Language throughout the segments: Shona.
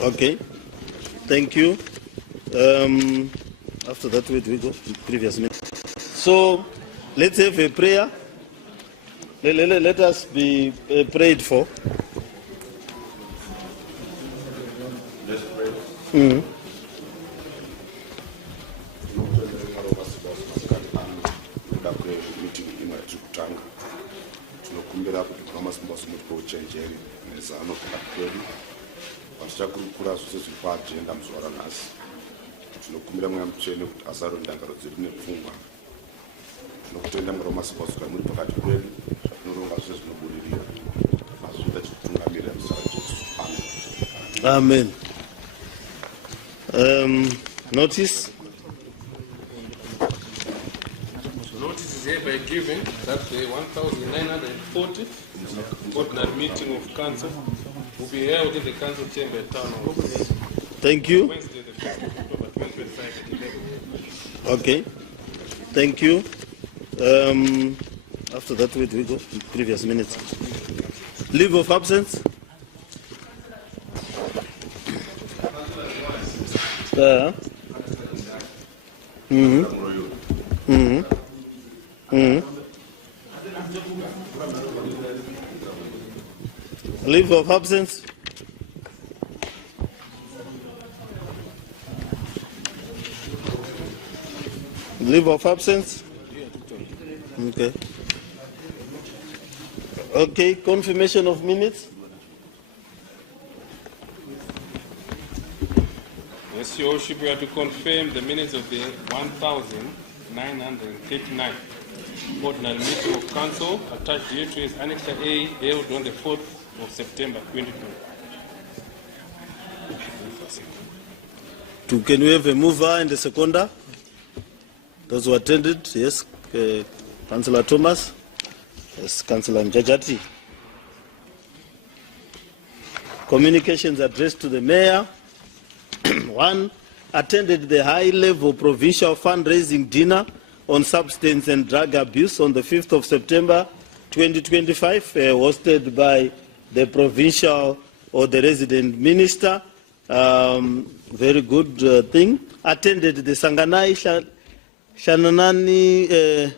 Okay. Thank you. After that, where do we go? Previous minute. So, let's have a prayer. Let us be prayed for. Let's pray. Tinokumbira kuti kwamasimbaso muti kweuchenjeri nezano pakati pedu vatichakurukura zvose zviri paajenda muzuva ranhasi. Tinokumbira mweya mutsvene kuti azaro ndangaro dzedu nepfungwa. Tinokutenda mwari wamasimbaso kuti muri pakati pedu zvatinoronga zvose zvinobudirira. Azvida chikutungamirira muzita raJesu. Amen. Notice. Notice is hereby given that the 1940 ordinary meeting of council will be held in the council chamber at town hall. Thank you. Wednesday, the 1st of October 2025 at 11. Okay. Thank you. After that, where do we go? Previous minutes. Leave of absence. Leave of absence. Leave of absence. Okay. Okay. Confirmation of minutes. Yes, Your Worship, we are to confirm the minutes of the 1939 ordinary meeting of council attached here to its Annex A held on the 4th of September 2020. Can we have a mover and a seconder? Those who attended, yes, Councillor Thomas, yes, Councillor Njajati. Communications addressed to the Mayor. 1. Attended the high-level provincial fundraising dinner on substance and drug abuse on the 5th of September 2025, hosted by the provincial or the resident minister. Very good thing. Attended the Sanganai Shananani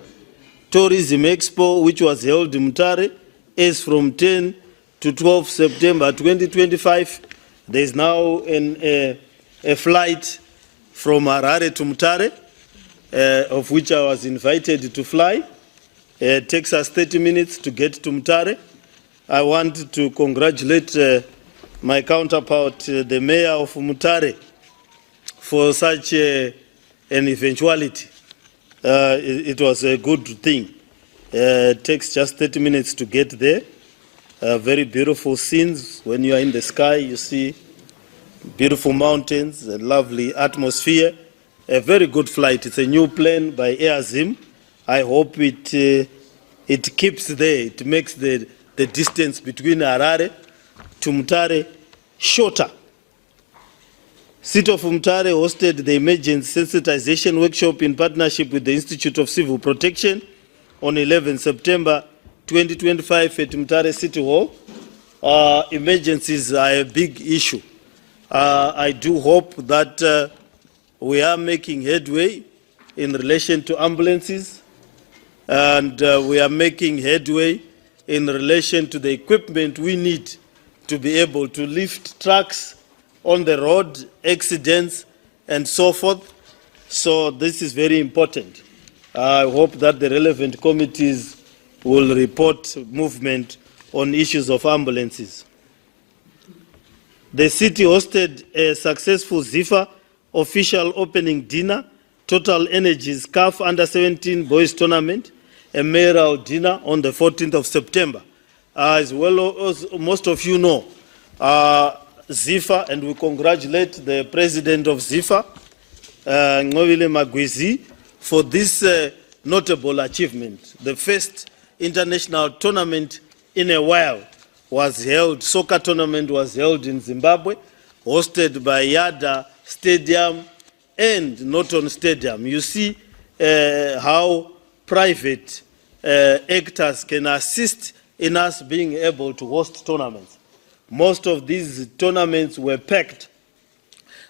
Tourism Expo, which was held in Mutare, is from 10 to 12 September 2025. There is now a flight from Harare to Mutare, of which I was invited to fly. It takes us 30 minutes to get to Mutare. I want to congratulate my counterpart, the mayor of Mutare, for such an eventuality. It was a good thing. It takes just 30 minutes to get there. Very beautiful scenes. When you are in the sky, you see beautiful mountains, a lovely atmosphere. A very good flight. It's a new plane by Air. I hope it keeps there. It makes the distance between Harare to Mutare shorter. City of Mutare hosted the emergency sensitization workshop in partnership with the Institute of Civil Protection on 11 September 2025 at Mutare City Hall. Emergencies are a big issue. I do hope that we are making headway in relation to ambulances, and we are making headway in relation to the equipment we need to be able to lift trucks on the road, accidents, and so forth. So this is very important. I hope that the relevant committees will report movement on issues of ambulances. The city hosted a successful ZIFA official opening dinner, Total Energies CAF Under-17 Boys Tournament, a mayoral dinner on the 14th of September. As well as most of you know, ZIFA, and we congratulate the president of ZIFA, Ngobile Magwizi, for this notable achievement. The first international tournament in a while was held, soccer tournament was held in Zimbabwe, hosted by Yada Stadium and Norton Stadium. You see how private actors can assist in us being able to host tournaments. Most of these tournaments were packed.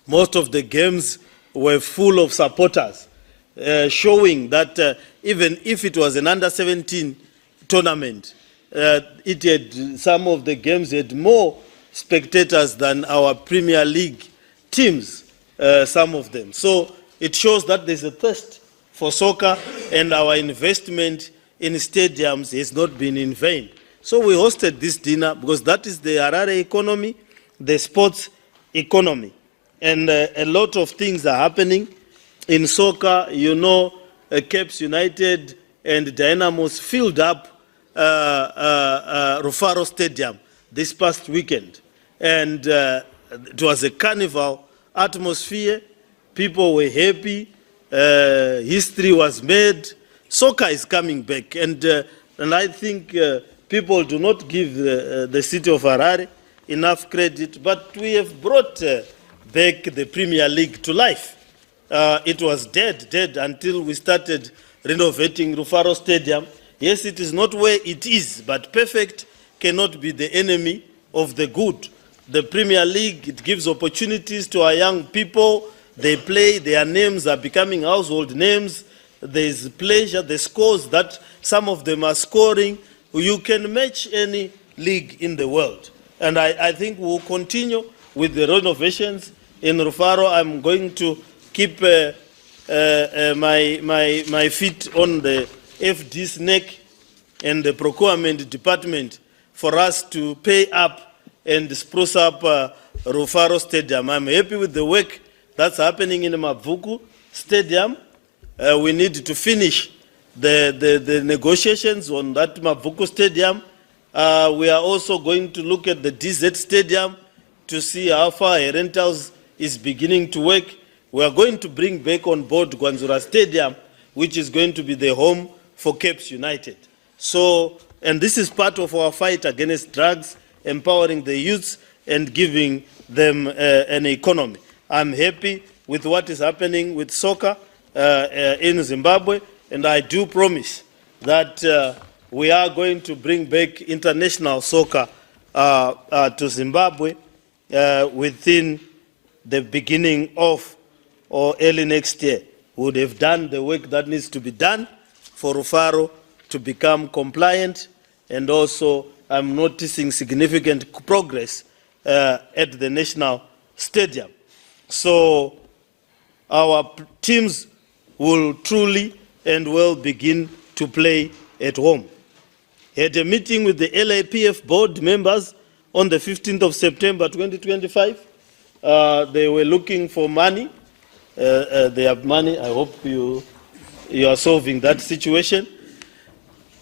Most of the games were full of supporters, showing that even if it was an under-17 tournament, some of the games had more spectators than our Premier League teams, some of them. So it shows that there's a thirst for soccer, and our investment in stadiums has not been in vain. So we hosted this dinner because that is the Harare economy, the sports economy. And a lot of things are happening in soccer. You know, Capes United and Dynamos filled up Rufaro Stadium this past weekend. And it was a carnival atmosphere. People were happy. History was made. Soccer is coming back. And I think people do not give the city of Harare enough credit. But we have brought back the Premier League to life. It was dead until we started renovating Rufaro Stadium. Yes, it is not where it is, but perfect cannot be the enemy of the good. The Premier League, it gives opportunities to our young people. They play, their names are becoming household names. There is pleasure, the scores that some of them are scoring. You can match any league in the world. And I think we'll continue with the renovations in Rufaro. I'm going to keep my feet on the FD's neck and the procurement department for us to pay up and spruce up Rufaro Stadium. I'm happy with the work that's happening in Mavuku Stadium. We need to finish the negotiations on that Mavuku Stadium. We are also going to look at the DZ Stadium to see how far rentals is beginning to work. We are going to bring back on board Gwanzura Stadium, which is going to be the home for Capes United. So, and this is part of our fight against drugs, empowering the youths and giving them an economy. I'm happy with what is happening with soccer in Zimbabwe, and I do promise that we are going to bring back international soccer to Zimbabwe within the beginning of or early next year. We would have done the work that needs to be done for Rufaro to become compliant, and also I'm noticing significant progress at the National Stadium. So our teams will truly and will begin to play at home. Had a meeting with the LAPF board members on the 15th of September 2025. They were looking for money. They have money. I hope you are solving that situation.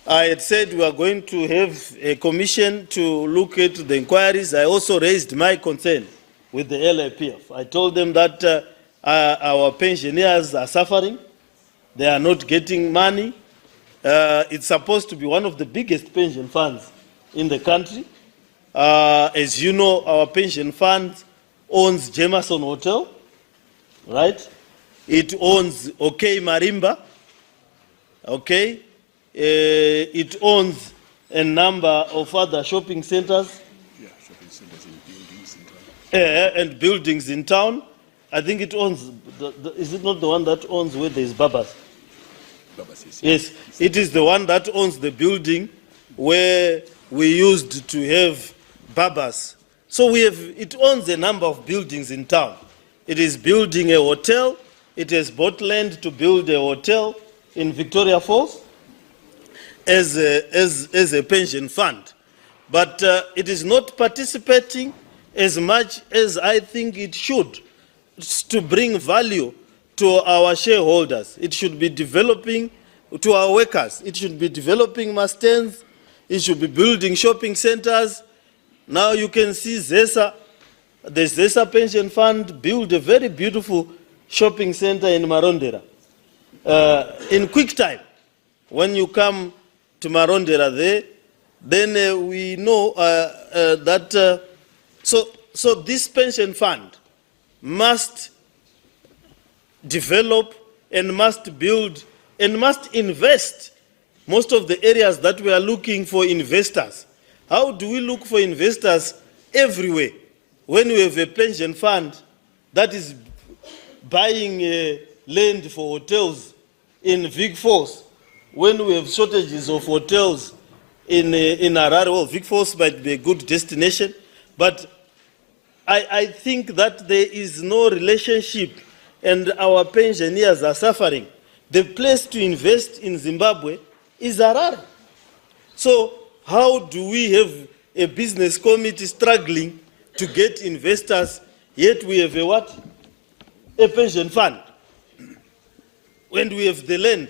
I had said we are going to have a commission to look at the inquiries. I also raised my concern with the LAPF. I told them that our pensioners are suffering. They are not getting money. It's supposed to be one of the biggest pension funds in the country. As you know, our pension fund owns Jameson Hotel, right? It owns OK Marimba, okay? It owns a number of other shopping centers. Yeah, shopping centers and buildings in town. And buildings in town. I think it owns, is it not the one that owns where there is Babas? Babas, yes. Yes, it is the one that owns the building where we used to have Babas. So it owns a number of buildings in town. It is building a hotel. It has bought land to build a hotel in Victoria Falls as a pension fund. But it is not participating as much as I think it should to bring value to our shareholders. It should be developing to our workers. It should be developing Mustens. It should be building shopping centers. Now you can see ZESA, the ZESA pension fund built a very beautiful shopping center in Marondera. In quick time, when you come to Marondera there, then we know that, so this pension fund must develop and must build and must invest most of the areas that we are looking for investors. How do we look for investors everywhere. When we have a pension fund that is buying land for hotels in Vic Falls, when we have shortages of hotels in Harare, well, Vic Falls might be a good destination, but I think that there is no relationship and our pensioners are suffering. The place to invest in Zimbabwe is Harare. So how do we have a business committee struggling to get investors, yet we have a what? A pension fund. When we have the land,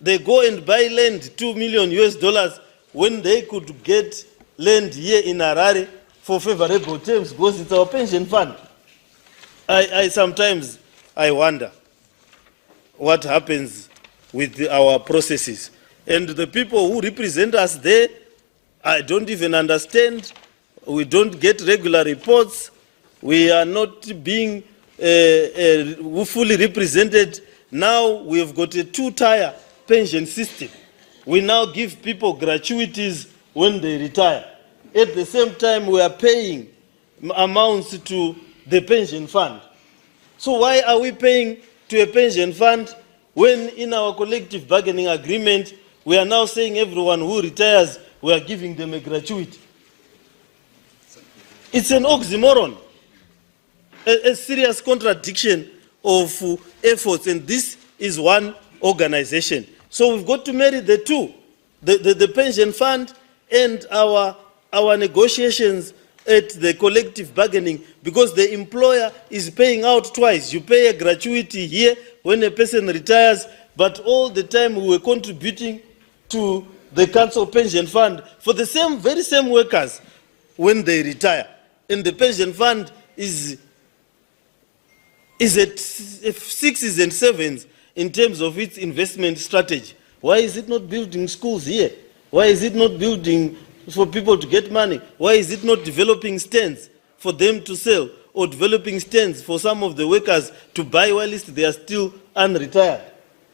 they go and buy land, $2 million US, when they could get land here in Harare for favorable terms because it's our pension fund. I sometimes wonder what happens with our processes. And the people who represent us there, I don't even understand. We don't get regular reports. We are not being fully represented. Now we have got a two-tier pension system. We now give people gratuities when they retire. At the same time, we are paying amounts to the pension fund. So why are we paying to a pension fund when in our collective bargaining agreement, we are now saying everyone who retires, we are giving them a gratuity? It's an oxymoron, a serious contradiction of efforts, and this is one organization. So we've got to marry the two, the pension fund and our negotiations at the collective bargaining, because the employer is paying out twice. You pay a gratuity here when a person retires, but all the time we were contributing to the council pension fund for the very same workers when they retire. And the pension fund is at 6s and 7s in terms of its investment strategy. Why is it not building schools here? Why is it not building for people to get money? Why is it not developing stands for them to sell, or developing stands for some of the workers to buy while they are still unretired,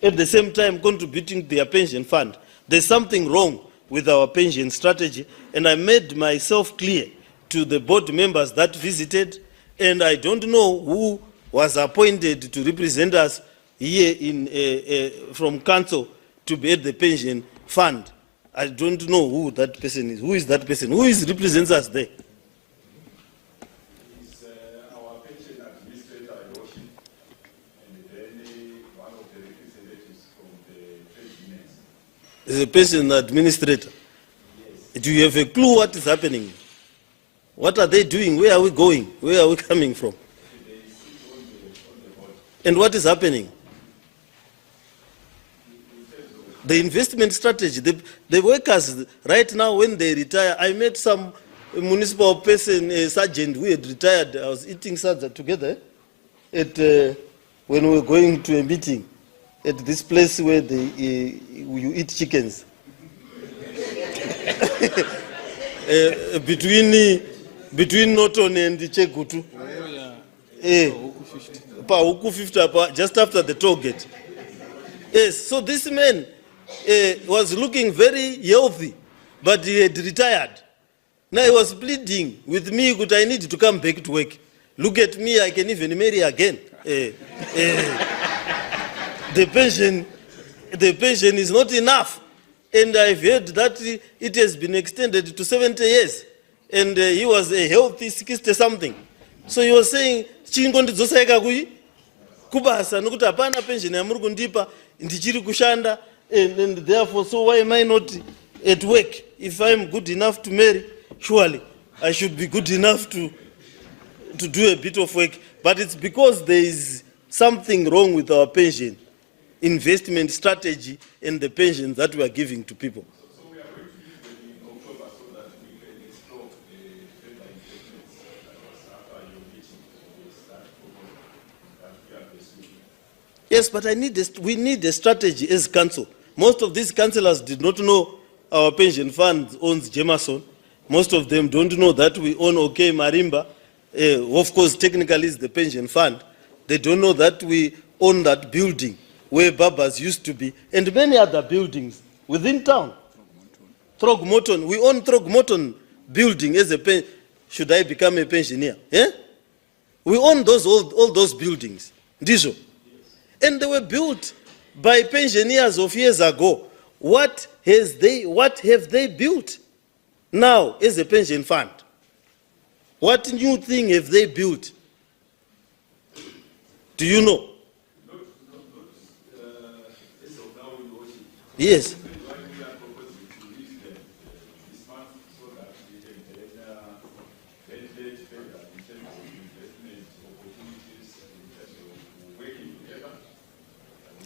at the same time contributing to their pension fund? There's something wrong with our pension strategy, and I made myself clear to the board members that visited, and I don't know who was appointed to represent us here from council to be at the pension fund. I don't know who that person is. Who is that person? Who represents us there? It's our pension administrator, Yoshi, and then one of the representatives from the trade unions. Is a pension administrator. Yes. Do you have a clue what is happening? What are they doing? Where are we going? Where are we coming from? They sit on the board. And what is happening? The investment strategy, the workers right now when they retire, I met some municipal person, a sergeant who had retired. I was eating sadza together at when we were going to a meeting at this place where you eat chickens. Between Norton and Chegutu. Huku 50, just after the toll gate. Yes, so this man was looking very healthy, but he had retired. Now he was pleading with me that I need to come back to work. Look at me, I can even marry again. The pension is not enough. And I've heard that it has been extended to 70 years. And he was a healthy 60-something. So he was saying, chingondidzoseka kubasa nokuti hapana pension yamuri kundipa ndichiri kushanda, and therefore, so why am I not at work? If I'm good enough to marry, surely I should be good enough to do a bit of work. But it's because there is something wrong with our pension investment strategy and the pensions that we are giving to people. So we are going to meet them in October so that we can explore the further investments after your meeting. That we are pursuing. Yes, but we need a strategy as council. Most of these councillors did not know our pension fund owns Jameson. Most of them don't know that we own OK Marimba. Of course, technically it's the pension fund. They don't know that we own that building where Babas used to be, and many other buildings within town. Throgmorton, we own Throgmorton building as a should I become a pensioner? Yeah? We own those all those buildings. Ndizo. And they were built by pensioners of years ago. What have they built now as a pension fund? What new thing have they built? Do you know? Yes.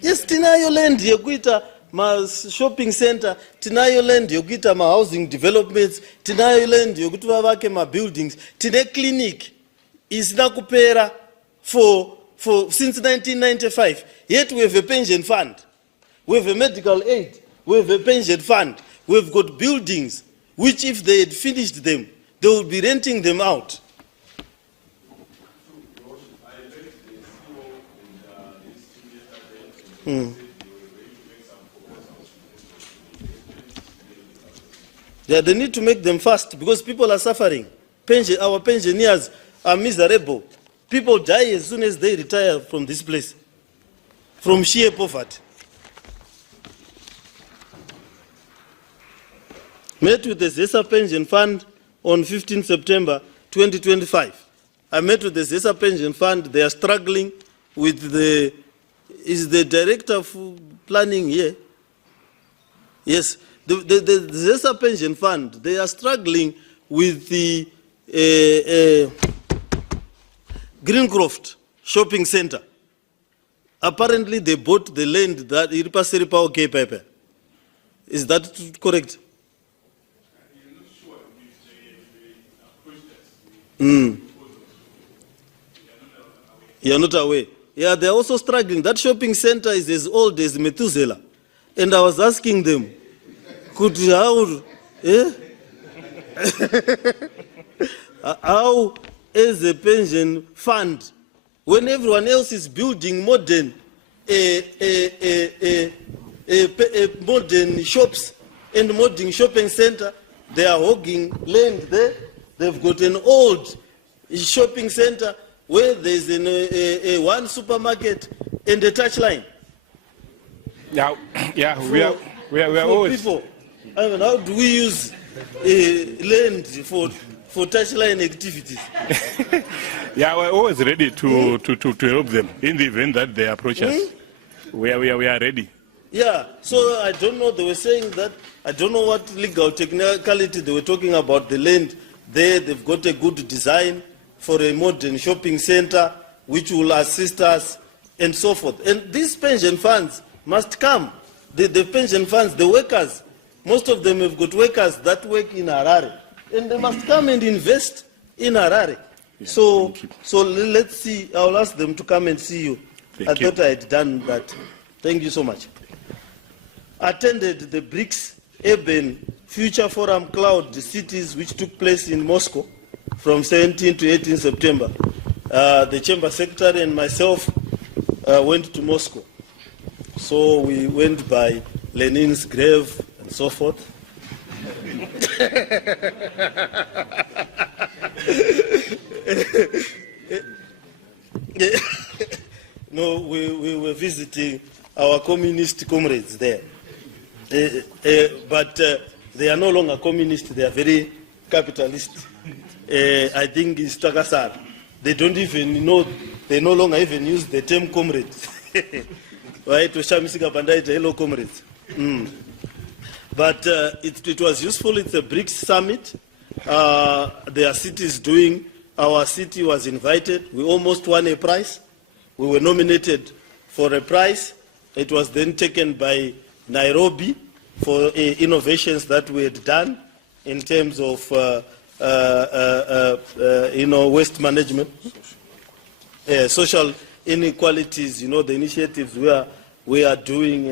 Yes, tinayo land yokuita ma shopping center, tinayo land yokuita ma housing developments, tinayo land yokuti vavake ma buildings, tine clinic isina kupera for since 1995. Yet we have a pension fund, we have a medical aid, we have a pension fund, we've got buildings which if they had finished them, they would be renting them out. Yeah, they need to make them fast because people are suffering. Our pensioners are miserable. People die as soon as they retire from this place, from sheer poverty. Met with the ZESA Pension Fund on 15 September 2025. I met with the ZESA Pension Fund. They are struggling with is the director of planning here? Yes. The ZESA Pension Fund, they are struggling with the Greencroft Shopping Center. Apparently, they bought the land that Iripasiripa okay paper. Is that correct? You are not aware. Yeah, they are also struggling. That shopping center is as old as Methuselah. And I was asking them, could how as a pension fund, when everyone else is building modern modern shops and modern shopping center, they are hogging land there. They've got an old shopping center where there's one supermarket and a touch line. Yeah, we are always People. I mean, how do we use land for touchline activities? Yeah, we're always ready to help them in the event that they approach us. We are ready. Yeah, so I don't know, they were saying that, I don't know what legal technicality they were talking about the land there. They've got a good design for a modern shopping center which will assist us and so forth. And these pension funds must come. The pension funds, the workers, most of them have got workers that work in Harare. And they must come and invest in Harare. Yeah, so let's see, I'll ask them to come and see you. I thought I had done that. Thank you so much. Attended the BRICS Urban Future Forum Cloud Cities which took place in Moscow from 17 to 18 September. The Chamber Secretary and myself went to Moscow. So we went by Lenin's grave and so forth. No, we were visiting our communist comrades there. But they are no longer communist, they are very capitalist. I think in Stakasar, they don't even know, they no longer even use the term comrades. Right? Hello, comrades. But it was useful. It's a BRICS summit. There are cities doing, our city was invited. We almost won a prize. We were nominated for a prize. It was then taken by Nairobi for innovations that we had done in terms of waste management, social inequalities, the initiatives we are doing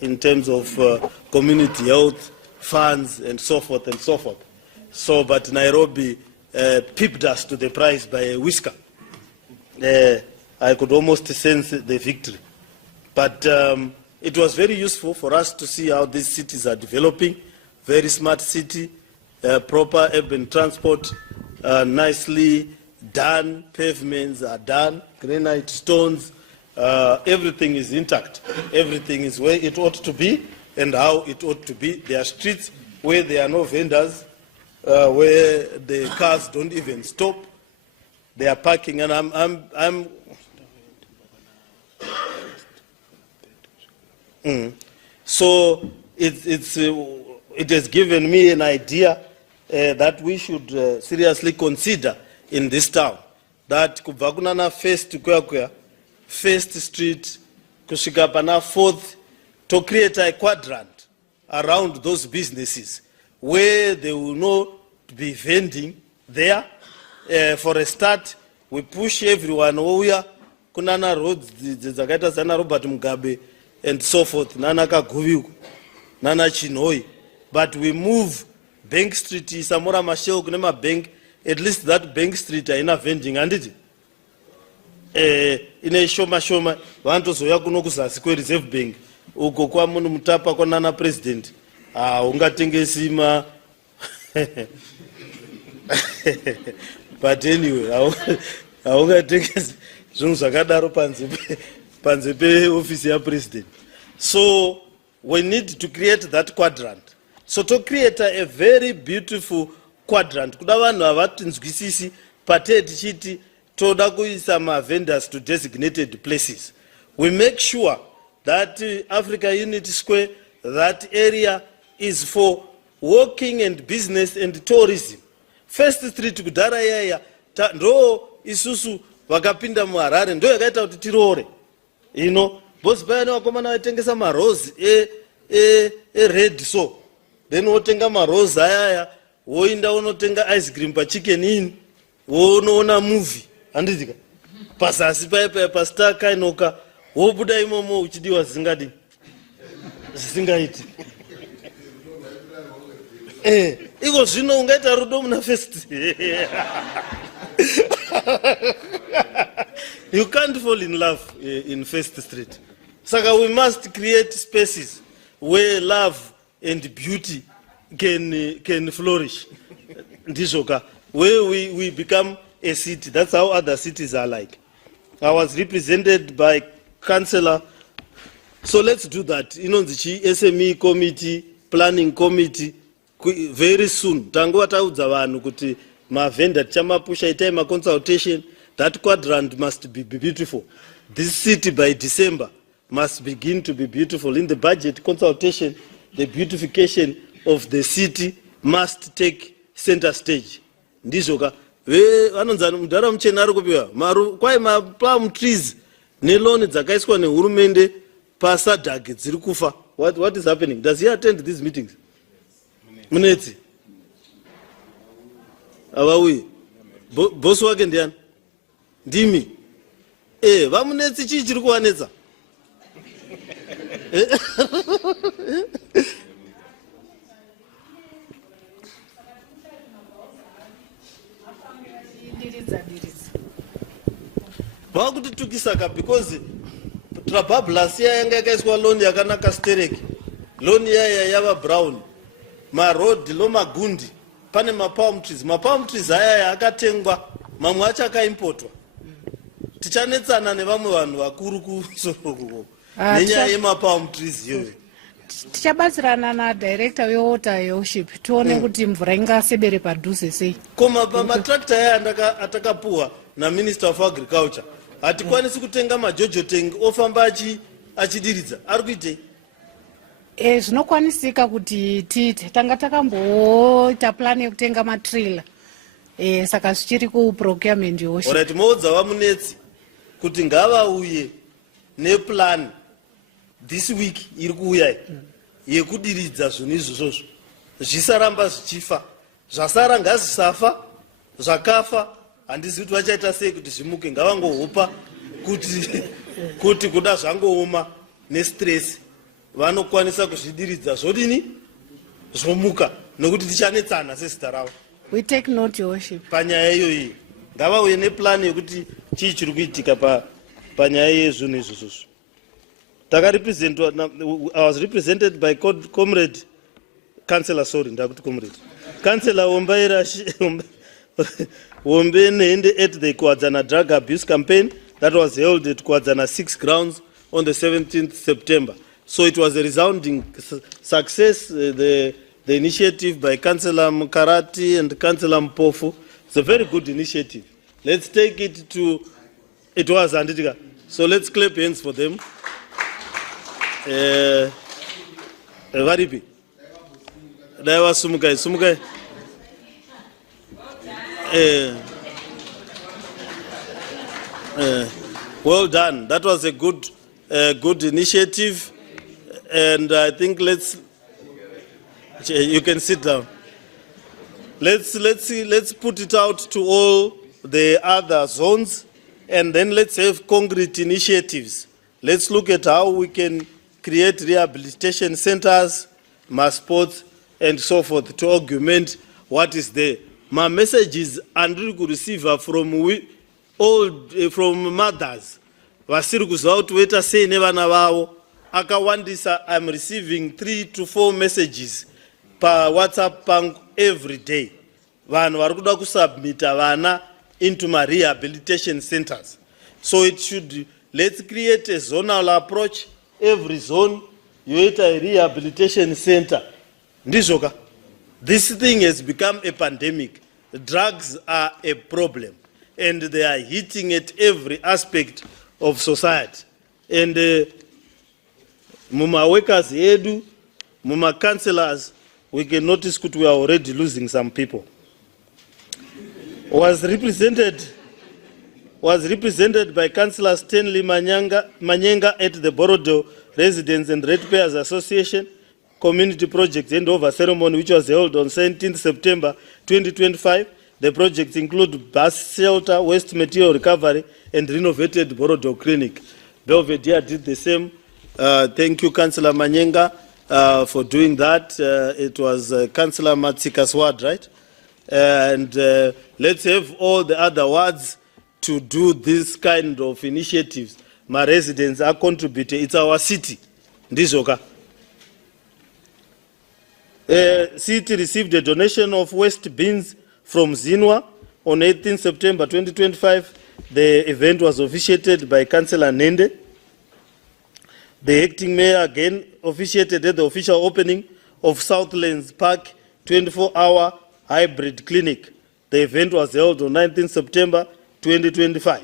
in terms of community health funds and so forth and so forth. So, but Nairobi pipped us to the prize by a whisker. I could almost sense the victory. But it was very useful for us to see how these cities are developing. Very smart city, proper urban transport, nicely done, pavements are done, granite stones, everything is intact. Everything is where it ought to be and how it ought to be. There are streets where there are no vendors, where the cars don't even stop. They are parking, and I'm So it has given me an idea that we should seriously consider in this town that kubva kunana First Street kusvika pana 4th to create a quadrant around those businesses where they will not be vending there. For a start, we push everyone over kunana roads dzakaita sana Robert Mugabe and so forth, nana Kaguviku, nana Chinhoi, but we move Bank Street, Samora Mashel, Kunema Bank, at least that Bank Street haina vending, and it in a shoma vantu zoya kuno kuzasi kwe Reserve Bank uko kwa munhu mutapa kwa nana president ungatengesi ma but anyway ungatengesi zvinhu zvakadaro panze pe office ya president. So we need to create that quadrant. So to create a very beautiful quadrant kuda vanhu havatinzwisisi pate tichiti toda kuisa ma vendors to designated places. We make sure that Africa Unity Square, that area is for walking and business and tourism. First Street kudhara yaya ndo isusu vakapinda mu Harare ndo yakaita kuti tirore. You know, boss bayani wakomana vaitengesa ma rose red so. Then wotenga ma rose ayaya woinda unotenga ice cream pa Chicken Inn wonoona movie. Andizika pasasi paipa pastar kainoka wobuda imomo uchidiwa zisingaiti iko zvino ungaita rudo muna First. You can't fall in love in First Street. Saka we must create spaces where love and beauty can flourish. Ndizoka where we become a city. That's how other cities are like. I was represented by councillor. So let's do that. You know, the SME committee, planning committee, very soon. Tango taudza vanhu kuti ma vendor chamapusha itai ma consultation. That quadrant must be beautiful. This city by December must begin to be beautiful. In the budget consultation, the beautification of the city must take center stage. Ndizoka vanonzana mudhara muchena ari kupiwa kwai ma-plum trees neloni dzakaiswa nehurumende pasadhage dziri kufa. What is happening? Does he attend these meetings? Munetsi avauyi bosi wake ndiani? Ndimi. Vamunetsi chii chiri kuvanetsa? Vakutitukisaka because trabablas iya yanga yakaiswa loan yakanaka stereki. Loan yaya yava brown. Maroad lo magundi. Pane ma-palm trees. Ma-palm trees ayaya akatengwa. Mamwe acho akaimportwa. Tichanetsana nevamwe vanhu vakuru kusoro nenyaya yema-palm trees iyoyo. Tichabatsirana na director wewater worship tione kuti mvura ingasebere padhuze sei. Koma matractor aya atakapuwa na Minister of Agriculture hatikwanisi kutenga majojo tank ofamba achidiridza. Ari kuitei? Zvinokwanisika kuti tiite tanga takamboita plan yekutenga matrailer. Saka zvichiri kuprocurement worship. Alright, moudza vamunetsi kuti ngavauye neplan this week iri kuuya yekudiridza zvinhu izvozvo zvisaramba zvichifa. Zvasara ngazvisafa, zvakafa handisi kuti vachaita sei kuti zvimuke. Ngavangohupa kuti kuda zvangooma nestress vanokwanisa kuzvidiridza zvodini zvomuka nokuti tichanetsana sezita ravo. We take note your worship. Panyaya iyoyi ngavauye neplan yekuti chii chiri kuitika panyaya yezvinhu izvozvo. I was represented by comrade councillor, sorry, ndakuti comrade Councillor Wombaira Wombe at the Kwadzana drug abuse campaign that was held at Kwadzana 6 grounds on the 17th September. So it was a resounding success, the initiative by Councillor Mkarati and Councillor Mpofu. It's a very good initiative. Let's take it to, it was Anditika. So let's clap hands for them. Varipi. Daiwa Sumukai. Well done. That was a good initiative, and I think you can sit down. Let's put it out to all the other zones, and then let's have concrete initiatives. Let's look at how we can create rehabilitation centers, mass sports, and so forth to augment what is there. My messages and receive from from mothers. Vasiri kuziva kuti voita sei nevana vavo. Akawandisa, I'm receiving 3 to 4 messages per WhatsApp pangu every day. Vanhu vari kuda kusubmita vana into my rehabilitation centers. So it should, let's create a zonal approach. Every zone, yoita a rehabilitation center. Ndizoka. This thing has become a pandemic. Drugs are a problem, and they are hitting at every aspect of society. And muma workers edu, muma councillors, we can notice that we are already losing some people. Was represented by Councillor Stanley Manyenga at the Borodo Residents and Ratepayers Association Community Project Handover Ceremony, which was held on 17th September 2025. The projects include bus shelter, waste material recovery, and renovated Borodo Clinic. Belvedere did the same. Thank you, Councillor Manyenga, for doing that. It was Councillor Matsika's ward, right? And let's have all the other wards to do this kind of initiatives. My residents are contributing. It's our city. Ndizoka. City received a donation of waste bins from Zinwa on 18 September 2025. The event was officiated by Councillor Nende. The acting mayor again officiated at the official opening of Southlands Park 24-hour hybrid clinic. The event was held on 19 September 2025.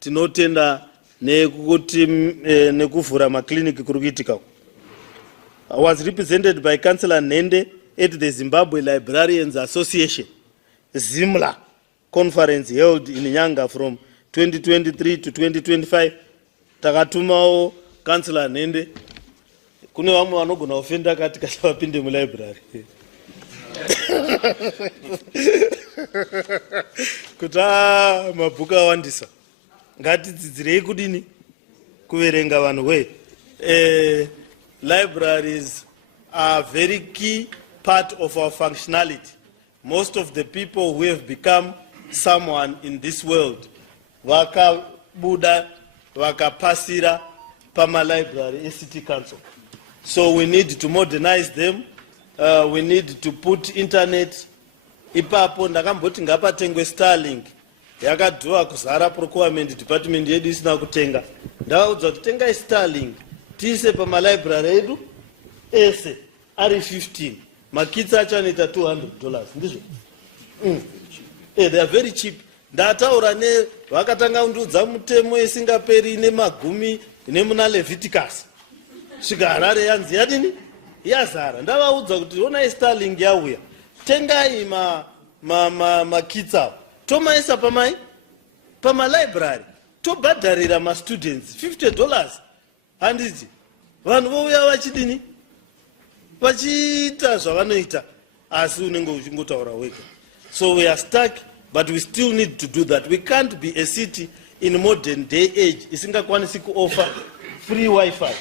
Tinotenda nekuvhura maclinic kurukitika. Was represented by Councillor Nende at the Zimbabwe Librarians Association ZIMLA conference held in Nyanga from 2023 to 2025. Takatumao Councillor Nende. Kune vamwe vanogona ofenda katika vapinde mulibrary. Kuti mabhuku awandisa. Ngatidzidzirei kudini kuverenga vanhu we. Libraries are a very key part of our functionality. Most of the people who have become someone in this world, vakabuda, vakapasira, pama library, city council. So we need to modernize them. We need to put internet. Ipapo ndakamboti ngapatengwe Starlink. Yakadhuwa kuzara procurement department yedu isina kutenga. Ndaudzwa kuti tengai Starlink. Tise pama library edu ese ari 15. Makitsa acho anoita $200. Ndizvo. They are very cheap. Ndataura ne vakatanga kundudza mutemo isingaperi nemagumi nemuna Leviticus. Svika Harare yanzi yadini? Yazara. Ndavaudza kuti onai Starlink yauya. Tengai makitsa. Tomaisa pamai? Pama library. Tobhadharira ma students $50. Handiti. Vanhu vouya vachidini? Vachiita zvavanoita. Asi unenge uchingotaura wega. So we are stuck, but we still need to do that. We can't be a city in modern day age isingakwanisi kuoffer free Wi-Fi.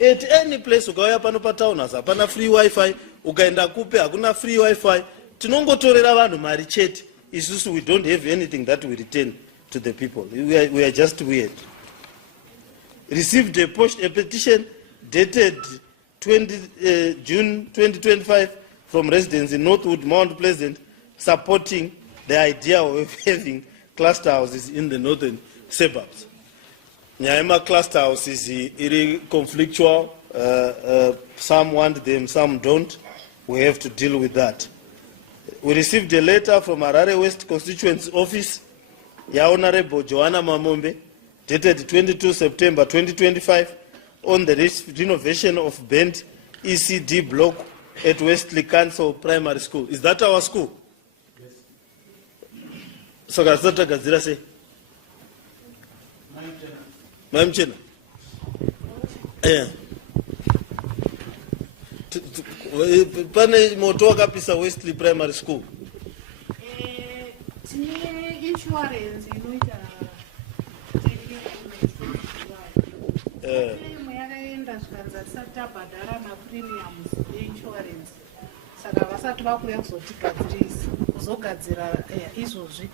At any place ukauya pano patown hapana free Wi-Fi, ukaenda kupe hakuna free Wi-Fi. Tinongotorera vanhu mari chete. Isusu we don't have anything that we return to the people. We are just weird. Received a petition dated June 2025 from residents in Northwood, Mount Pleasant, supporting the idea of having cluster houses in the northern suburbs. Nyama cluster houses is conflictual. Some want them, some don't. We have to deal with that. We received a letter from Harare West Constituency Office, Honorable Joanna Mamombe, dated 22 September 2025, on the renovation of Bent ECD block at Wesley Council Primary School. Is that our school? Yes. So that's not a gazira say. Mamchena. Pane moto kapisa Wesley Primary School. Tine insurance inoita yakaenda zvikanzi atisati mapremiums einsurance saka vasati vakuuya kuzotigadzirisa kuzogadzira izvozvi.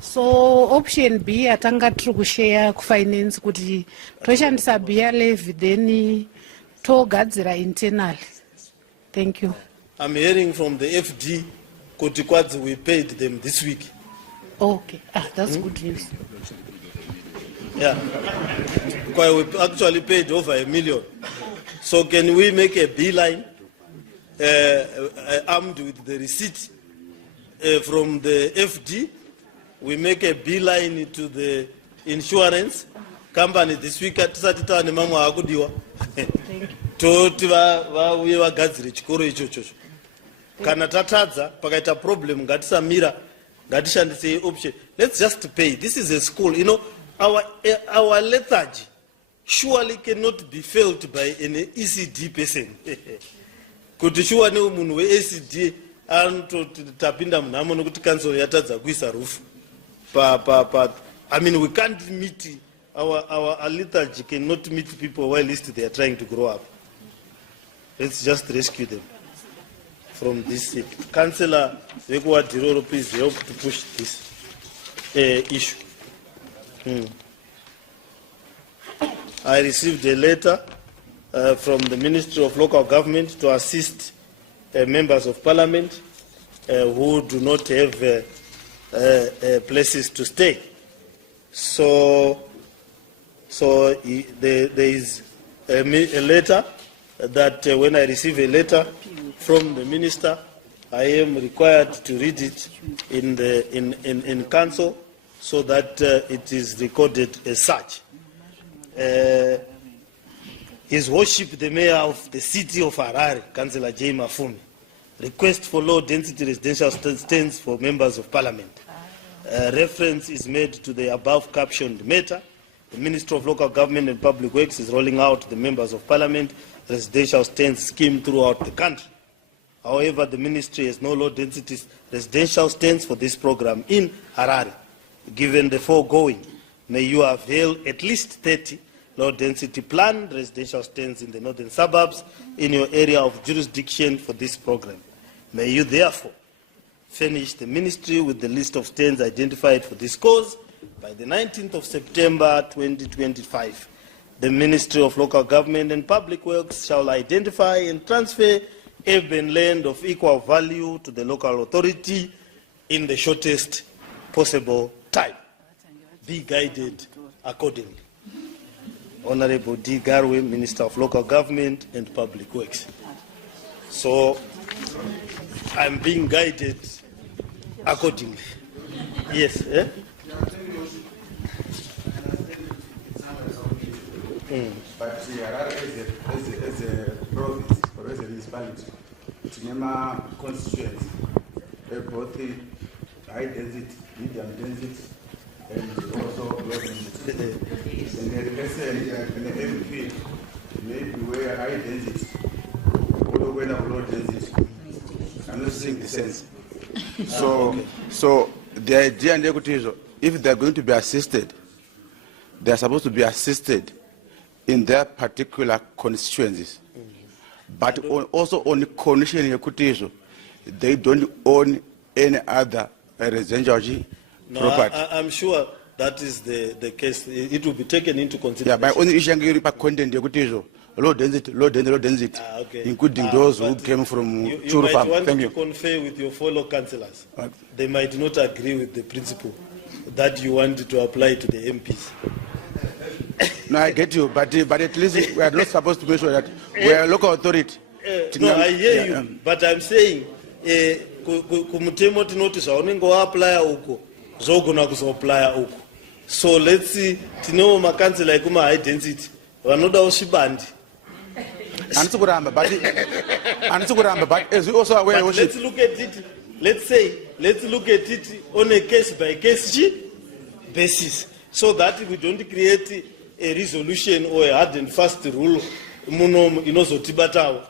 So option B atanga tiri kushare kufinance kuti toshandisa beer levy then togadzira internally. Thank you. I'm hearing from the FD kuti kwadzi we paid them this week. Okay, that's good news. Yeah, we actually paid over $1 million. So can we make a beeline armed with the receipt from the FD? We make a beeline to the insurance company this week at Satita and Mama Agudiwa. Toti vauye vagadzire chikoro ichocho. Kana tatadza pakaita problem ngatisamira ngatishandise option. Let's just pay. This is a school, you know. Our lethargy surely cannot be felt by an ECD person. Kuti shuwa ne munhu we ECD tapinda munhamo nokuti council yatadza kuisa roof. I mean, we can't meet our lethargy cannot meet people while least they are trying to grow up. Let's just rescue them from this. Councillor Vekuwa Diroro, please help to push this issue. I received a letter from the Ministry of Local Government to assist members of Parliament who do not have places to stay. So there is a letter that when I receive a letter from the minister, I am required to read it in council, so that it is recorded as such. His Worship the Mayor of the City of Harare, Councillor J. Mafumi, request for low-density residential stands for members of Parliament. Reference is made to the above captioned matter. The Ministry of Local Government and Public Works is rolling out the members of Parliament residential stands scheme throughout the country. However, the Ministry has no low-density residential stands for this program in Harare. Given the foregoing, may you avail at least 30 low-density planned residential stands in the northern suburbs in your area of jurisdiction for this program. May you therefore furnish the Ministry with the list of stands identified for this cause by the 19th of September 2025. The Ministry of Local Government and Public Works shall identify and transfer urban land of equal value to the local authority in the shortest possible time. Be guided accordingly. Honorable D. Garwe, Minister of Local Government and Public Works. So I'm being guided accordingly. Yes. Eh? But Harare as a province or as a municipality, Tunema constituency, both high density, medium density, and also low density. And the rest in the MP, maybe where high density, or where low density. I'm not seeing the sense. So the idea and equity, if they're going to be assisted, they're supposed to be assisted in their particular constituencies, but also on the condition equity, they don't own any other residential property. I'm sure that is the case. It will be taken into consideration. Yeah, by only issue content equity, low density, Okay. including those who but came from you Churu might Farm. want Thank to you. confer with your fellow councillors. Right. They might not agree with the principle that you want to apply to the MPs. No, I get you, but at least we are not supposed to make sure that we are a local authority. No, I hear you, but I'm saying, kumutemo tinoti zvaunenge waaplya uko zogona kuzoplya uko. So let's see, tino makansela ekuma high density vanodawo svibandi. But as we also aware, But let's look at it. Let's look at it on a case by case basis, so that we don't create a resolution or a hard and fast rule. Muno inozotibatawo.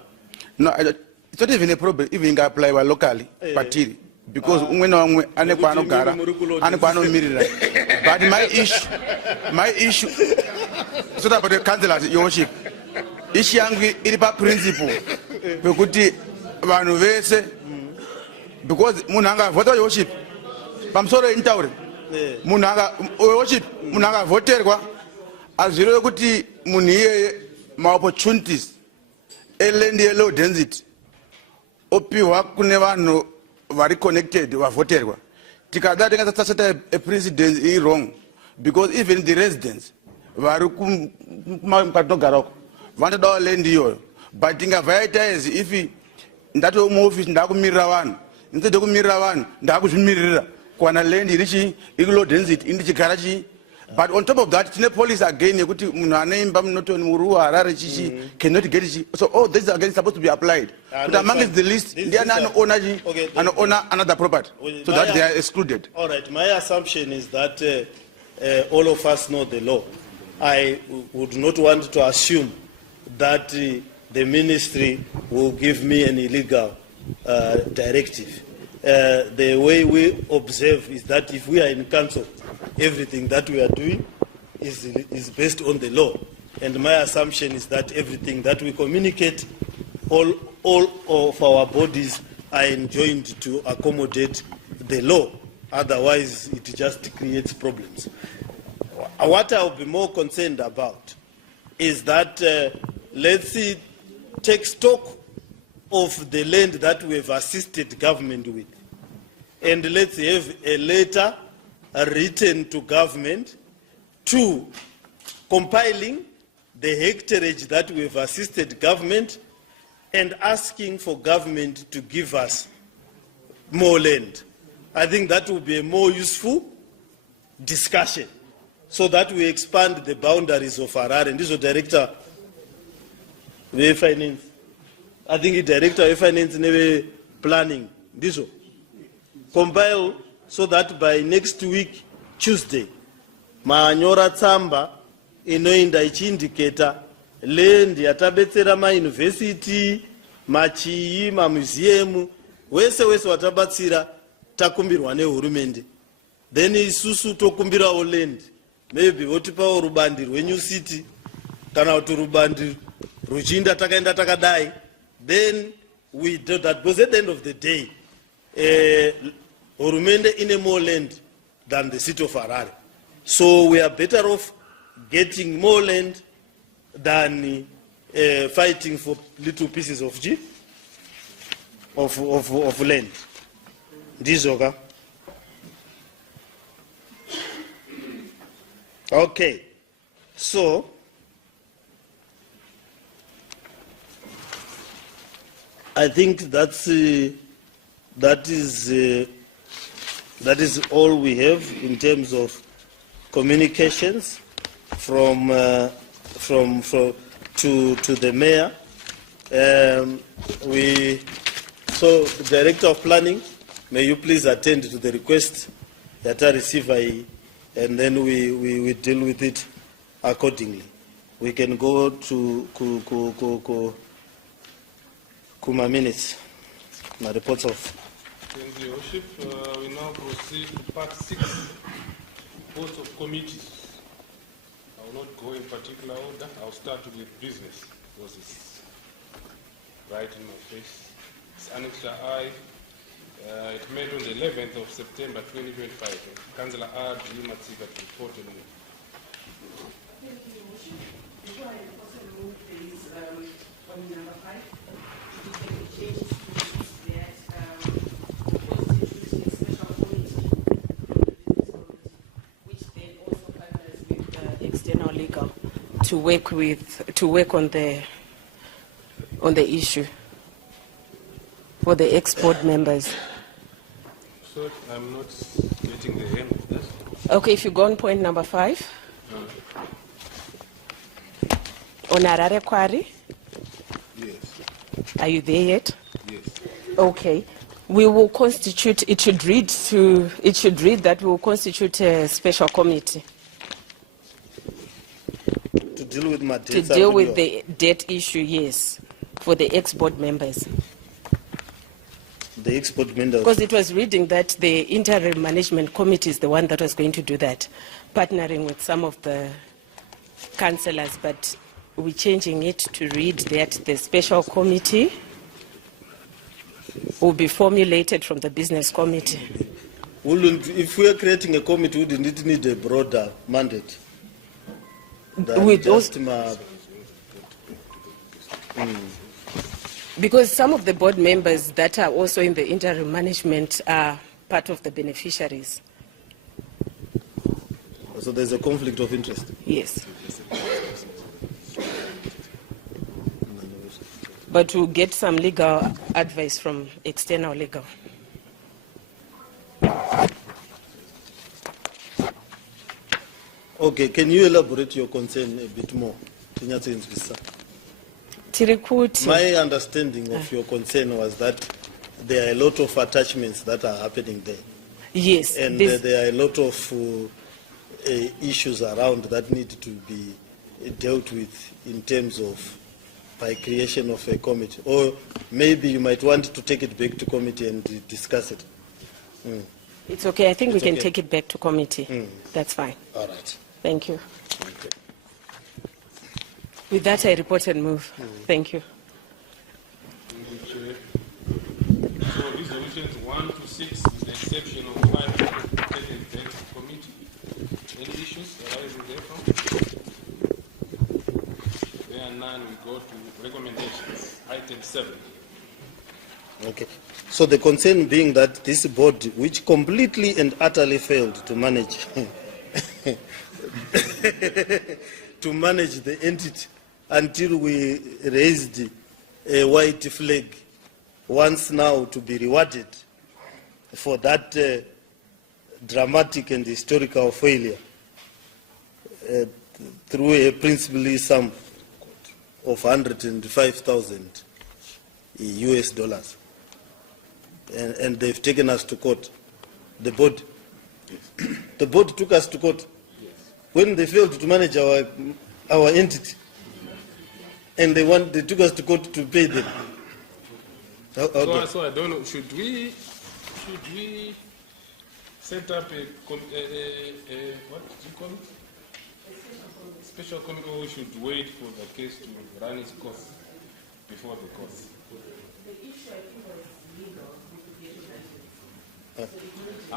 no, it's not even a problem if you apply locally, patiri, because umwe na umwe ane kwa anogara, ane kwa anomirira. But my issue, it's not about the councillors, your worship. Issue yangu iri pa principle, pekuti vanhu vese, because munhu anga vota worship, pamsoro intaure, munhu anga worship, munhu anga voterwa, azviro kuti munhu iyeye ma-opportunities eland ye-low density opiwa kune vanhu vari connected vavoterwa. Tikada tingatasata a precedence iri wrong, because even the residents vari kwatinogarako vanodawo land iyoyo, but tingavaita as if ndati muoffice ndakumirira vanhu, instead yekumirira vanhu ndakuzvimirira kuwana land iri low density indichigara chii. But on top of that, tine police again yekuti munhu aneimba munotoni muri Harare chichi cannot get it. So all this again is supposed to be applied. But among the list, ndiani anoona another property, so that they are excluded. All right, my assumption is that all of us know the law. I would not want to assume that the ministry will give me an illegal directive. The way we observe is that if we are in council, everything that we are doing is based on the law. And my assumption is that everything that we communicate, all of our bodies are enjoined to accommodate the law. Otherwise, it just creates problems. What I'll be more concerned about is that let's take stock of the land that we have assisted government with, and let's have a letter written to government to compiling the hectareage that we have assisted government and asking for government to give us more land. I think that will be a more useful discussion, so that we expand the boundaries of Harare. And this is the director of finance. I think the director of finance and planning. This one. Compile so that by next week, Tuesday, maanyora tsamba inoenda ichiindicata land yatabetsera mauniversity, machii, mamuseum, wese watabatsira takumbirwa nehurumende. Then isusu tokumbirawo land. Maybe votipawo rubandi rweNew City, kana kuti rubandi ruchinda takaenda takadai. Then we do that, because at the end of the day, hurumende ine more land than the city of Harare. So we are better off getting more land than fighting for little pieces of land. Ndizoka. Okay. So I think that is all we have in terms of communications from to the mayor. So the director of planning, may you please attend to the request that I receive, and then we deal with it accordingly. We can go to Kuma minutes, my reports of. Thank you, Worship. We now proceed to part 6, reports of committees. I will not go in particular order. I'll start with business, because it's right in my face. It's Annexure I. It made on the 11th of September 2025. Councillor R. G. Matsika to report on it. Thank you, Worship. Before I report on on number 5, to take the changes to that constitute a special committee, which then also partners with external legal to work on the issue for the ex-board members. So I'm not getting the end of this. Okay, if you go on point number 5, on Harare Quarry, Yes. are you there yet? Yes. Okay. We will constitute, it should read that we will constitute a special committee To deal with my to deal with the debt issue, yes, for the ex-board members. the export members. Because it was reading that the interim management committee is the one that was going to do that, partnering with some of the councillors, but we're changing it to read that the special committee will be formulated from the business committee. If we are creating a committee, wouldn't it need a broader mandate? With those, because some of the board members that are also in the interim management are part of the beneficiaries. So there's a conflict of interest. Yes. But we'll get some legal advice from external legal. Okay, can you elaborate your concern a bit more? Tirikuti. My understanding of your concern was that there are a lot of attachments that are happening there. Yes. And there are a lot of issues around that need to be dealt with in terms of by creation of a committee. Or maybe you might want to take it back to committee and discuss it. It's okay. I think we can okay. take it back to committee. That's fine. All right. Thank you. Okay. With that, I report and move. Thank you. So resolutions 1 to 6, with the exception of 5, taken back to committee. Any issues arising therefrom? There are none. We go to recommendations. Item 7. Okay. So the concern being that this board, which completely and utterly failed to manage to manage the entity until we raised a white flag, wants now to be rewarded for that dramatic and historical failure through a principally sum of 105,000 US dollars. And they've taken us to court. The board. The board took us to court when they failed to manage our entity, and they took us to court to pay them. So I don't know. Should we set up a what do you call it? Special committee, or we should wait for the case to run its course before the court?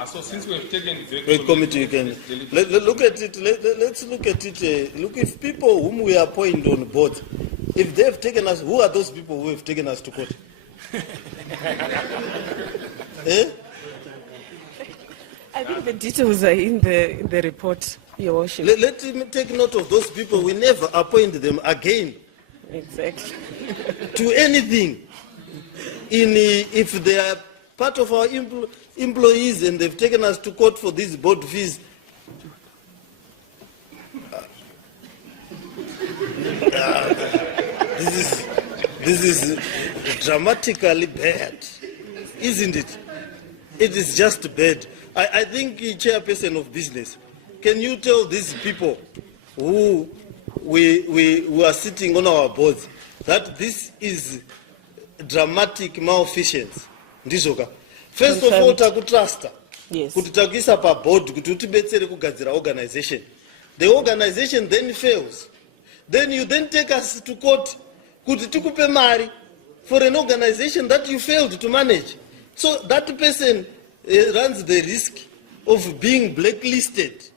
So since we have taken the committee, you can look at it. Let's look at it. Look, if people whom we appoint on board, if they have taken us, who are those people who have taken us to court? Eh? I think the details are in the report, Your Worship. Let me take note of those people. We never appoint them again. Exactly. To anything. If they are part of our employees and they've taken us to court for these board fees, this is dramatically bad, isn't it? It is just bad. I think, chairperson of business, can you tell these people who are sitting on our boards that this is dramatic malfeasance? Ndizoka. First of all, takutrusta. Yes. Kuti takuisa pa board kuti utibetsere kugadzira organization. The organization then fails. Then you then take us to court kuti tikupe mari for an organization that you failed to manage. So that person runs the risk of being blacklisted.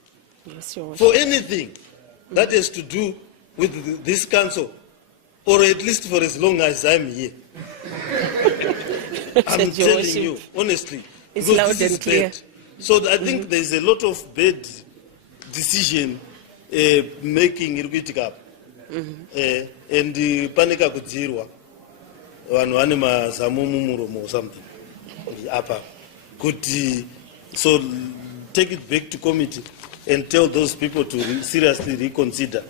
Yes, Your Worship. For anything that has to do with this council. or at least for as long as I'm here. I'm Your telling you, Worship, honestly. it's because loud this is and clear. bad. So I think there's a lot of bad decision making irikuitika and panika kudzirwa vanhu vane mazamu mumuromo or something apa kuti so take it back to committee and tell those people to seriously reconsider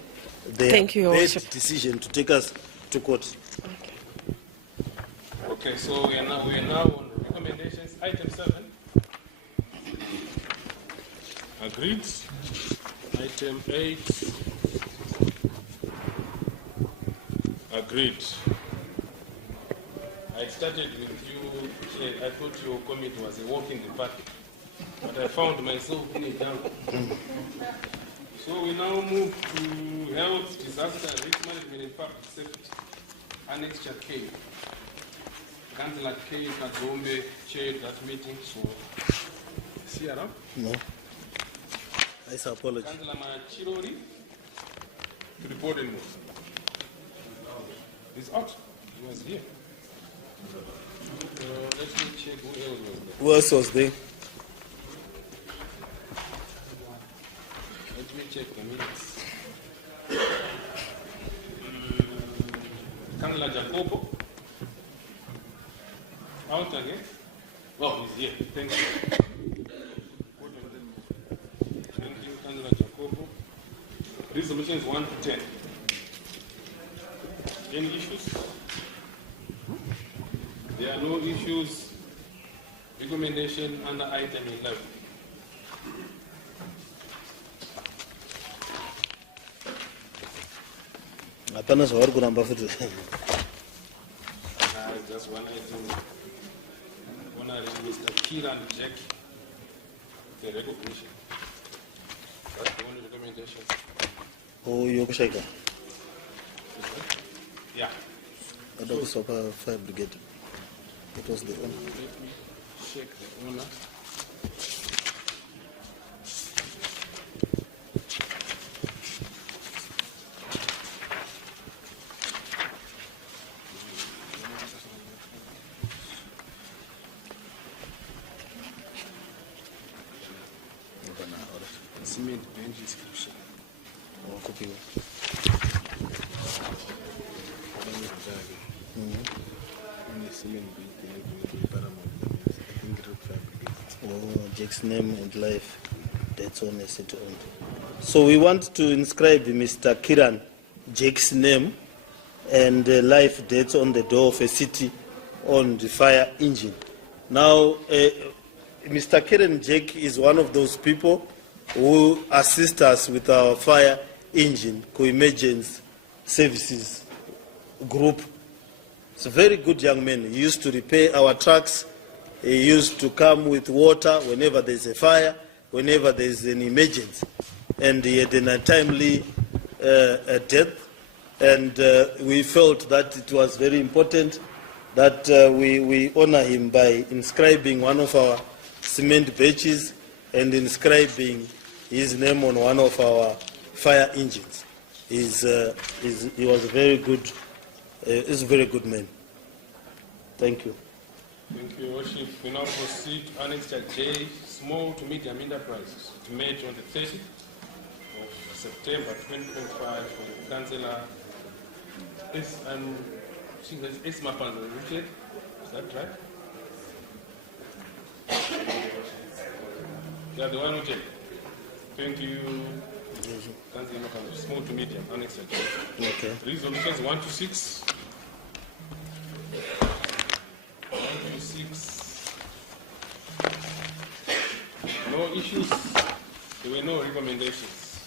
their Thank you, Your bad Worship. decision to take us to court. Okay, so we are now on recommendations. Item 7. Agreed. Item 8. Agreed. I started with you, Chair. I thought your committee was a walk in the park, but I found myself in a jungle. So we now move to health, disaster, risk management and public safety. Annexure K. Councillor K. Kazombe chaired that meeting, so is he around? No. I apologize. Councillor Machirori, to report and move. He's out. He was here. Let me check who else was there. Who else was there? Let me check the minutes. Councillor Jacobo. Out again? Oh, he's here. Thank you. Thank you, Councillor Jacobo. Resolutions 1 to 10. Any issues? There are no issues. Recommendation under item 11. Hapana zvavari kuramba futi. Just one item. Honorary Mr. Kiran Jack, the recognition. That's the only recommendation. Oh, yokushaika. Yeah. Adokusopa fire brigade. It was the owner. Let me check the owner. Cement bench inscription. Copy. Oh, Jack's name and life. That's on a city owned. So we want to inscribe Mr. Kiran Jack's name and life dates on the door of a city on the fire engine. Now, Mr. Kiran Jack is one of those people who assist us with our fire engine co-emergence services group. He's a very good young man. He used to repair our trucks. He used to come with water whenever there's a fire, whenever there's an emergency. And he had an untimely death. And we felt that it was very important that we honor him by inscribing one of our cement benches and inscribing his name on one of our fire engines. He was a very good, he's a very good man. Thank you. Thank you, Worship. We now proceed to Annexure J, small to medium enterprises, to meet on the 30th of September 2025 for Councillor Isma Panzo, Richard. Is that right? You are the one who checked. Thank you. Councillor Mapanzo, small to medium, Annexure J. Okay. Resolutions 1 to 6. 1 to 6. No issues. There were no recommendations.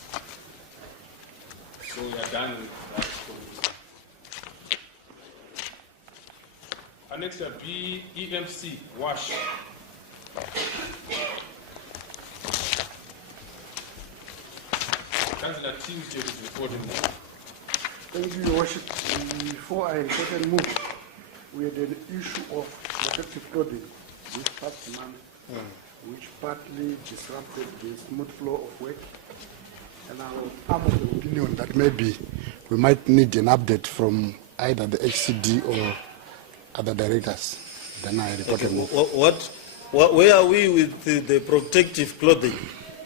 So we are done with that. Annexure B, EMC, WASH. Councillor Tuesday is reporting now. Thank you, Your Worship. Before I take and move, we had an issue of protective clothing this past month, which partly disrupted the smooth flow of work. And I'm of the opinion that maybe we might need an update from either the HCD or other directors. Then I report a move. Where are we with the protective clothing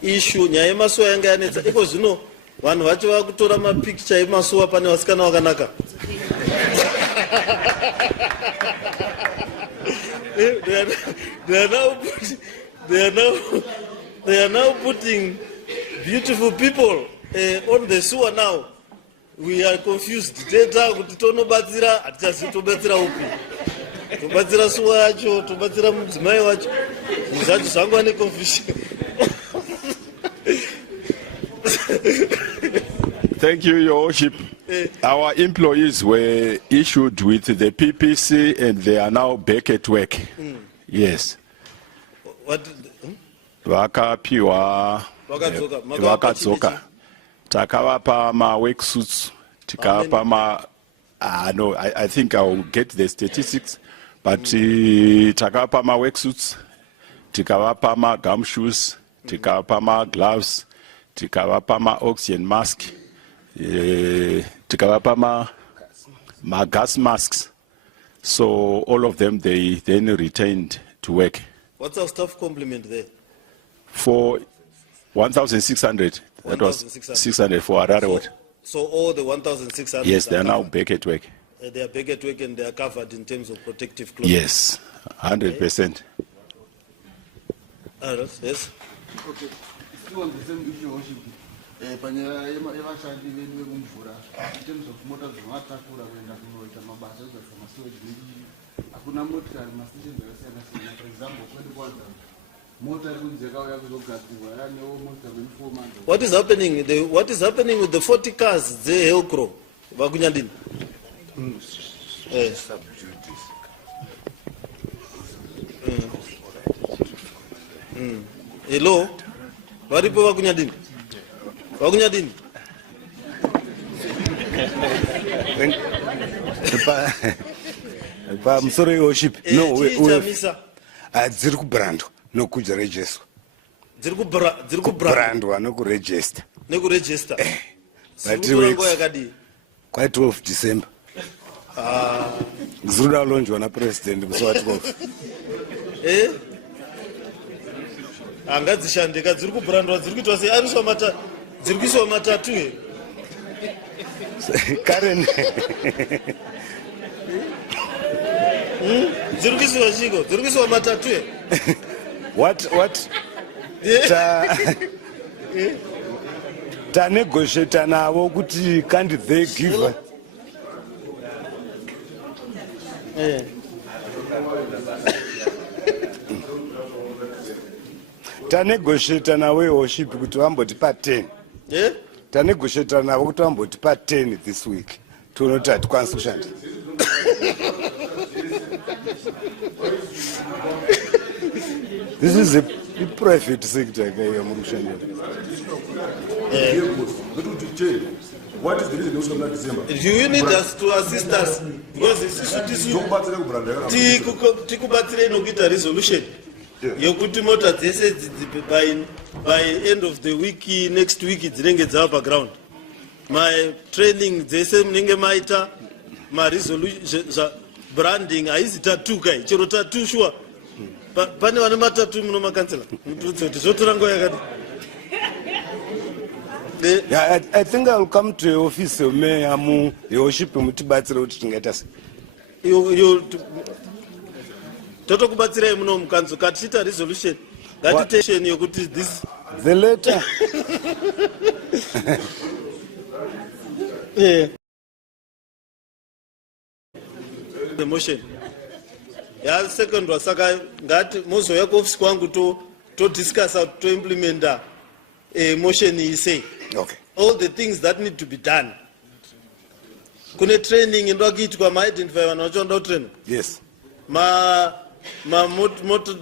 issue? Nyaya yemasuwa yanga yanetsa iko zvino vanhu vacho vakutora mapicture emasuwa pane vasikana vakanaka. They are now putting beautiful people on the sewer now. We are confused. Teta kuti tonobatsira hatichazivi tobatsira upi. Tobatsira suwa yacho, tobatsira mudzimai wacho. Zvacho zvangwa neconfusion. Thank you, Your Worship. Our employees were issued with the PPC and they are now back at work. Yes. What? Vakapiwa vakadzoka. Takavapa ma-work suits. Tikavapa no, I think I will get the statistics. But takavapa ma-work suits. Tikavapa ma-gum shoes. Tikavapa ma-gloves. Tikavapa ma-oxygen mask. Tikavapa ma-gas masks. So all of them, they then returned to work. What's our staff complement there? For 1,600. That was 600 for Harare. So all the 1,600? Yes, they are now back at work. They are back at work and they are covered in terms of protective clothing? Yes, 100%. Yes. Okay. Still on the same issue, Worship. Panyaya yevashandi vedu vekumvura in terms of motors dzinovatakura kuenda kunoita mabasa ezvemasiweji hakuna motikari mastation dzakasiyana siyana. For example, kwende kwanza mota iri kunzi yakauya kuzogadzirwa yanewo mota 24 months. What is happening with the 40 cars dzeHelcro vakunyandini? Hello, varipo vakunyandini? Vakunyadini? I'm sorry, Your Worship. No, dziri kubrandwa nokuregister. Dziri kubrandwa nokuregister. Nekuregister. But quite 12 December. Zruda launchwa na president musi wa 12. Angadzishandika dziri kubrandwa dziri kuitwa sei ariswa mata dziri kuiswa matatu here. Karen. Dziri kuiswa chiko, dziri kuiswa matatu here. What? Ta negotiate navo kuti can't they give tanegotiata nawo Worship kuti vambotipa 10. Tanegotiata navo kuti vambotipa 10 this week. Tonoti hatikwanisi kushanda. This is a private sector here muri kushandira. What is the reason you not December? Do you need us to assist us? Because tikubatsire nokuita resolution. Yokuti mota dzese by end of the week next week dzinenge dzava paground. My training dzese munenge maita ma resolution branding haizi tattoo kai chero tattoo sure. Pane vane matatu muno makansela. Mutudze kuti zvotora nguva yakadi. Yeah, I think I'll come to your office, Mayor Mu, Your Worship, mutibatsira kuti tingaita sei. Totokubatsira muno mukanzo katiita resolution. Ngatitension yokuti this the letter. The motion. Ya second wasaka ngati mozo yako office kwangu to discuss how to implement a motion is okay. All the things that need to be done. Kune training indokuitwa ma identify vanochonda train. Yes.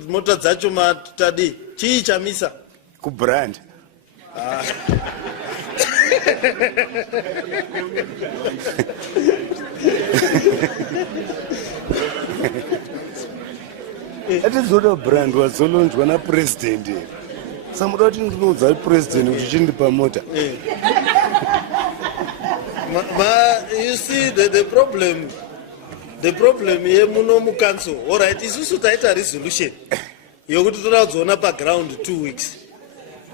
Mota dzacho matadi chii chamisa ku brand. Atizoda brand wazolonjwa na president. Samuda kuti ndinoudza president kuti chindipa mota. You see, the problem here, muno council. All right, is also a resolution. You go to the background 2 weeks.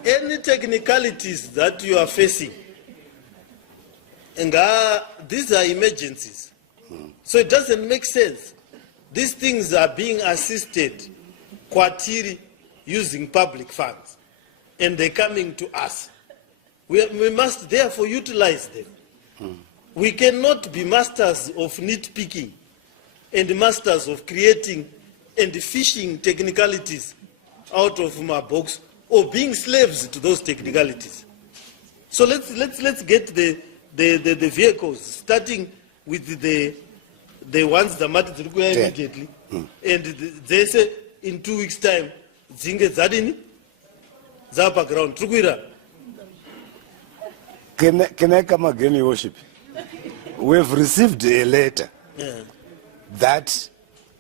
Any technicalities that you are facing, and these are emergencies. So it doesn't make sense. These things are being assisted quarterly using public funds, and they're coming to us. We must therefore utilize them. We cannot be masters of nitpicking and masters of creating and fishing technicalities out of my box or being slaves to those technicalities. So let's get the vehicles, starting with the ones that matter to require immediately, and they say in 2 weeks' time, zinge zadini, zapa ground, trukwira. Can I come again, Your Worship? We've received a letter that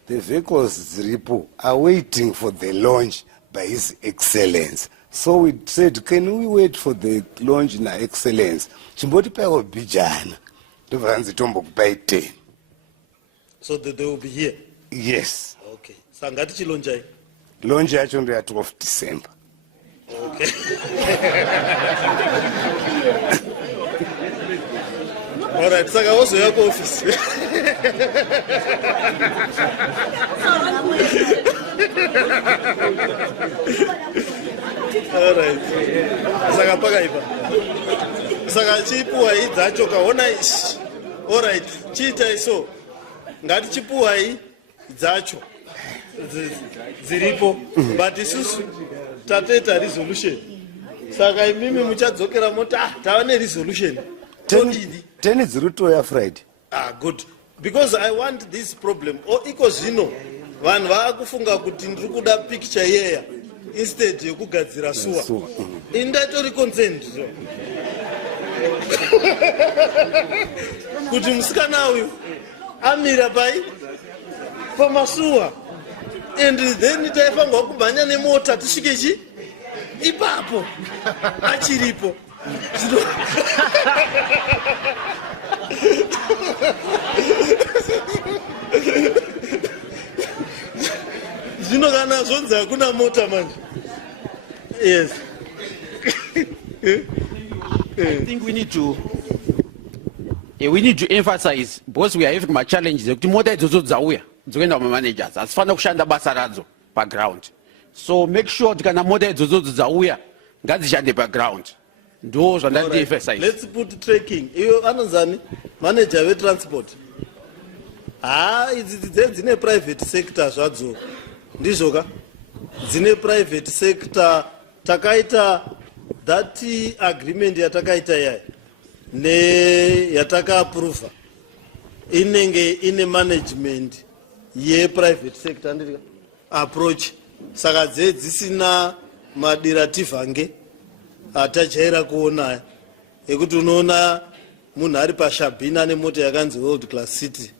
the vehicles Ziripo are waiting for the launch by His Excellence. So we said, can we wait for the launch in Excellence? Chimboti pa obijana. Tuvanzi tombo by 10. So that they will be here? Yes. Okay. Sangati chilonjai? Launch actually at 12 December. Okay. All right, Saka also your office. All right. Saka pagaipa. Saka chipuwa hii dhacho kaona ishi. All right. Chita iso. Ngati chipuwa hii dhacho. Ziripo. But isusu tateta resolution. Saka mimi muchadzokera mota tawane resolution. 10 is Ruto Friday. Ah, good. Because I want this problem. Or because vanhu vakufunga kuti ndiri kuda picture here instead yekugadzira suwa. Indatori consent. Kuti musikana uyu amira pai pamasuwa. And then taifangwa kubhanya nemota tisvike chi ipapo achiripo. Zvino kana zvonzi hakuna mota manje. Yes. I think we need to emphasize, because we are having my challenges, kuti mota idzodzo dzauya dzoenda kumanagers hadzifana kushanda basa radzo paground. So make sure kuti kana mota idzodzo dzauya ngadzishande paground. Let's put tracking. Iyo anozani manager we transport. Dzine private sector zvadzo. Ndizvoka. Dzine private sector takaita that agreement yatakaita yaya ne yataka approve. Inenge ine management ye private sector ndika approach. Saka dzisina madirativhange. Atachaira kuona ekuti unoona munhu ari pashabhina nemota yakanzi world class city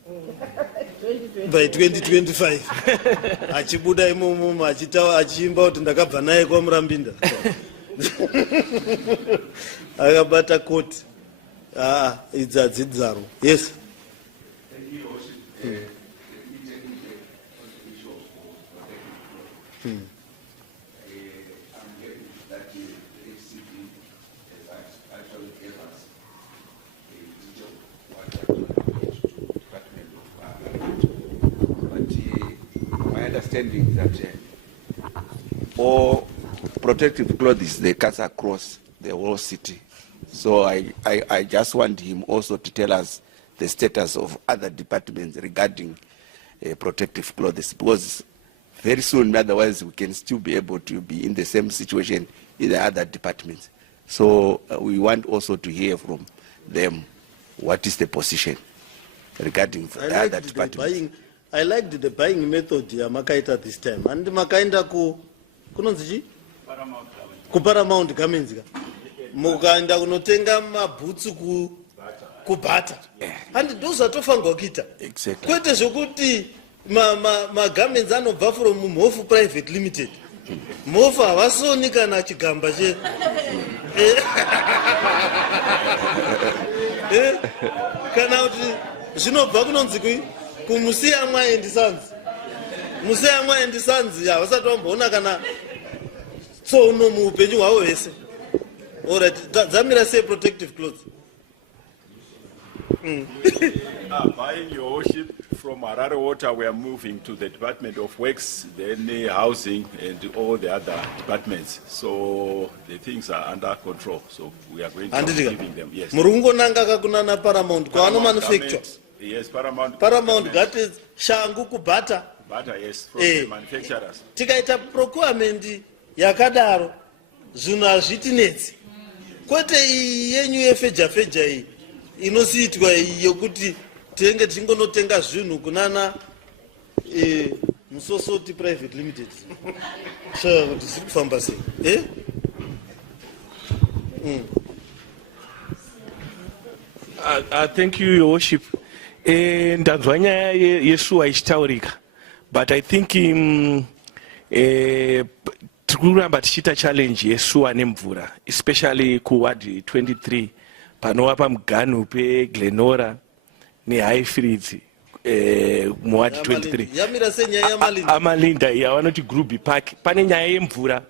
by 2025 achibuda imomo achiimba kuti ndakabva naye kwaMurambinda akabata koti idzadzidzaro. Yes. Understanding that all protective clothes they cut across the whole city. So I just want him also to tell us the status of other departments regarding protective clothes, because very soon otherwise we can still be able to be in the same situation in the other departments. So we want also to hear from them what is the position regarding the other departments. I liked the buying method Makaita this time. And Makainda kunonzi Paramount Kamenziga. Mukaenda kunotenga mabhutsu kubata. And those are tofangokita. Exactly. Kwete zvokuti magarments anobva from Mofu Private Limited. Mofu havasoni kana chigamba che. kana kuti zvinobva kunonzi kumusiya mwaendi sanzi musiya mwaendi sanzi havasati vamboona kana tsono muupenyu hwavo vese. Alright, dzamira sei protective clothes? Buying your worship from Harare Water, we are moving to the Department of Works, then Housing, and all the other departments. So the things are under control. So we are going to be giving them. Yes. Murungonanga kakunana Paramount kwano manufacture. Yes, Paramount. Paramount got shangu kubata. Butter, yes, from the manufacturers. Tikaita procurement yakadaro zvinhu hazvitinetsi. Kwete yenyu yefeja iyi inosiitwa yokuti tenge tingonotenga zvinhu kunana Musosoti Private Limited. Sure, kuti zviri kufamba sei? Thank you, Your Worship. Ndanzwa nyaya yesuwa ichitaurika, but I think tikuramba tichiita challenge yesuwa nemvura, especially kuward 23 panova pamuganhu peGlenora neHighfields muward 23 yamira senyaya yamalinda amalinda yavanoti Gruby Park. Pane nyaya yemvura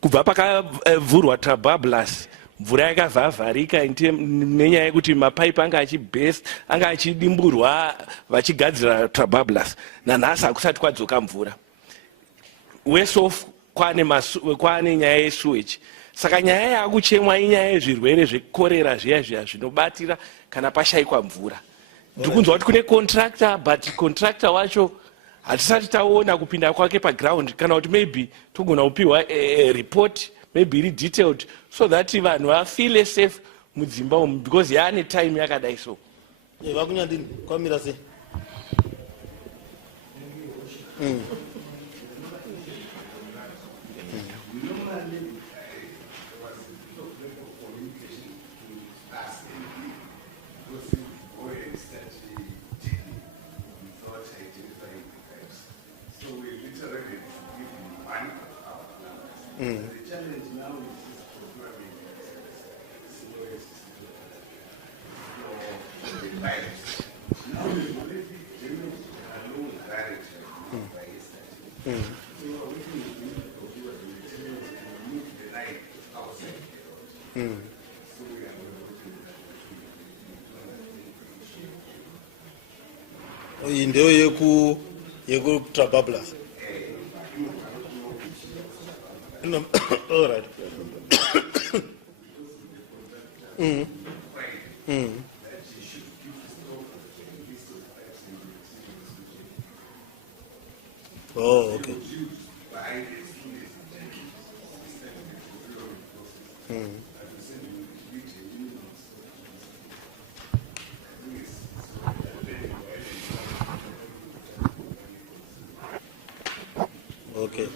kubva pakavhurwa Trabablas, mvura yakavhavharika nenyaya yekuti mapaipi anga achibhest anga achidimburwa vachigadzira Trabablas. Nanhasi hakusati kwadzoka mvura. Worse off kwane nyaya yesewage. Saka nyaya yakuchemwa inyaya yezvirwere zvekorera zviya zvinobatira kana pashayikwa mvura. Ndikunzwa kuti kune contractor, but contractor wacho hatisati taona kupinda kwake paground, kana kuti maybe togona kupiwa report maybe iri detailed so that vanhu vafeel safe mudzimba umu, because yaane time yakadai so. Vakunyandini kwamira sei? The challenge now is programming the virus. Now we've already removed a low direction by yesterday. So we're working with the computer to remove the line outside the road. So we are working with that. Iyi ndeyo yekuTrabablas. All right. Oh, okay. Okay.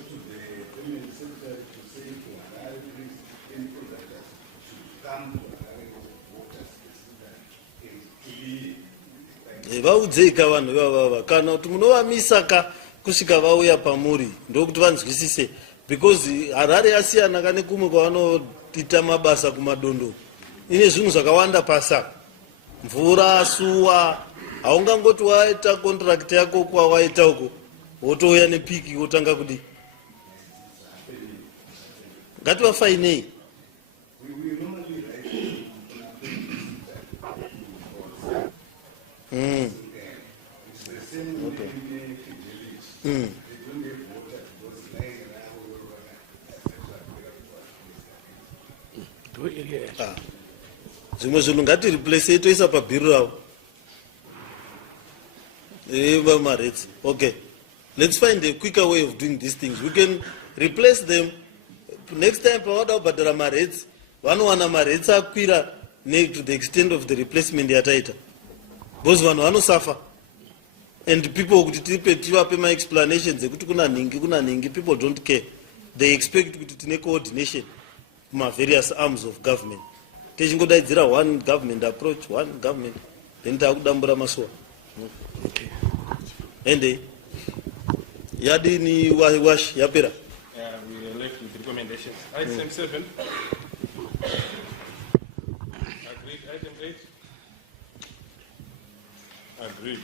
Vaudzika vanhu vavava kana kuti munovamisa kusvika vauya pamuri ndokuti vanzwisise, because Harare yasiyana kane kumwe kwavanoita mabasa kumadondo. Ine zvinhu zvakawanda pasa, mvura, suwa. Haungangoti waita contract yako kwawaita uko wotouya nepiki wotanga kudi. Ngativafainei. Zvimwe zvinhu ngatireplace toisa pabhiri ravo maReds. Okay, let's find a quicker way of doing these things. We can replace them next time. Pavada kubhadhara maReds vanowana maReds akwira to the extent of the replacement yataita, because vanhu vanosafa. And people kuti tivape ma-explanations ekuti kuna ningi, people don't care. They expect kuti tine coordination kuma various arms of government. Techingodaidzira one government approach, one government, then takudambura masuwa. Okay. Ende yadini wash yapera. We are left with recommendations. Item 7. Agreed. Item 8. Agreed.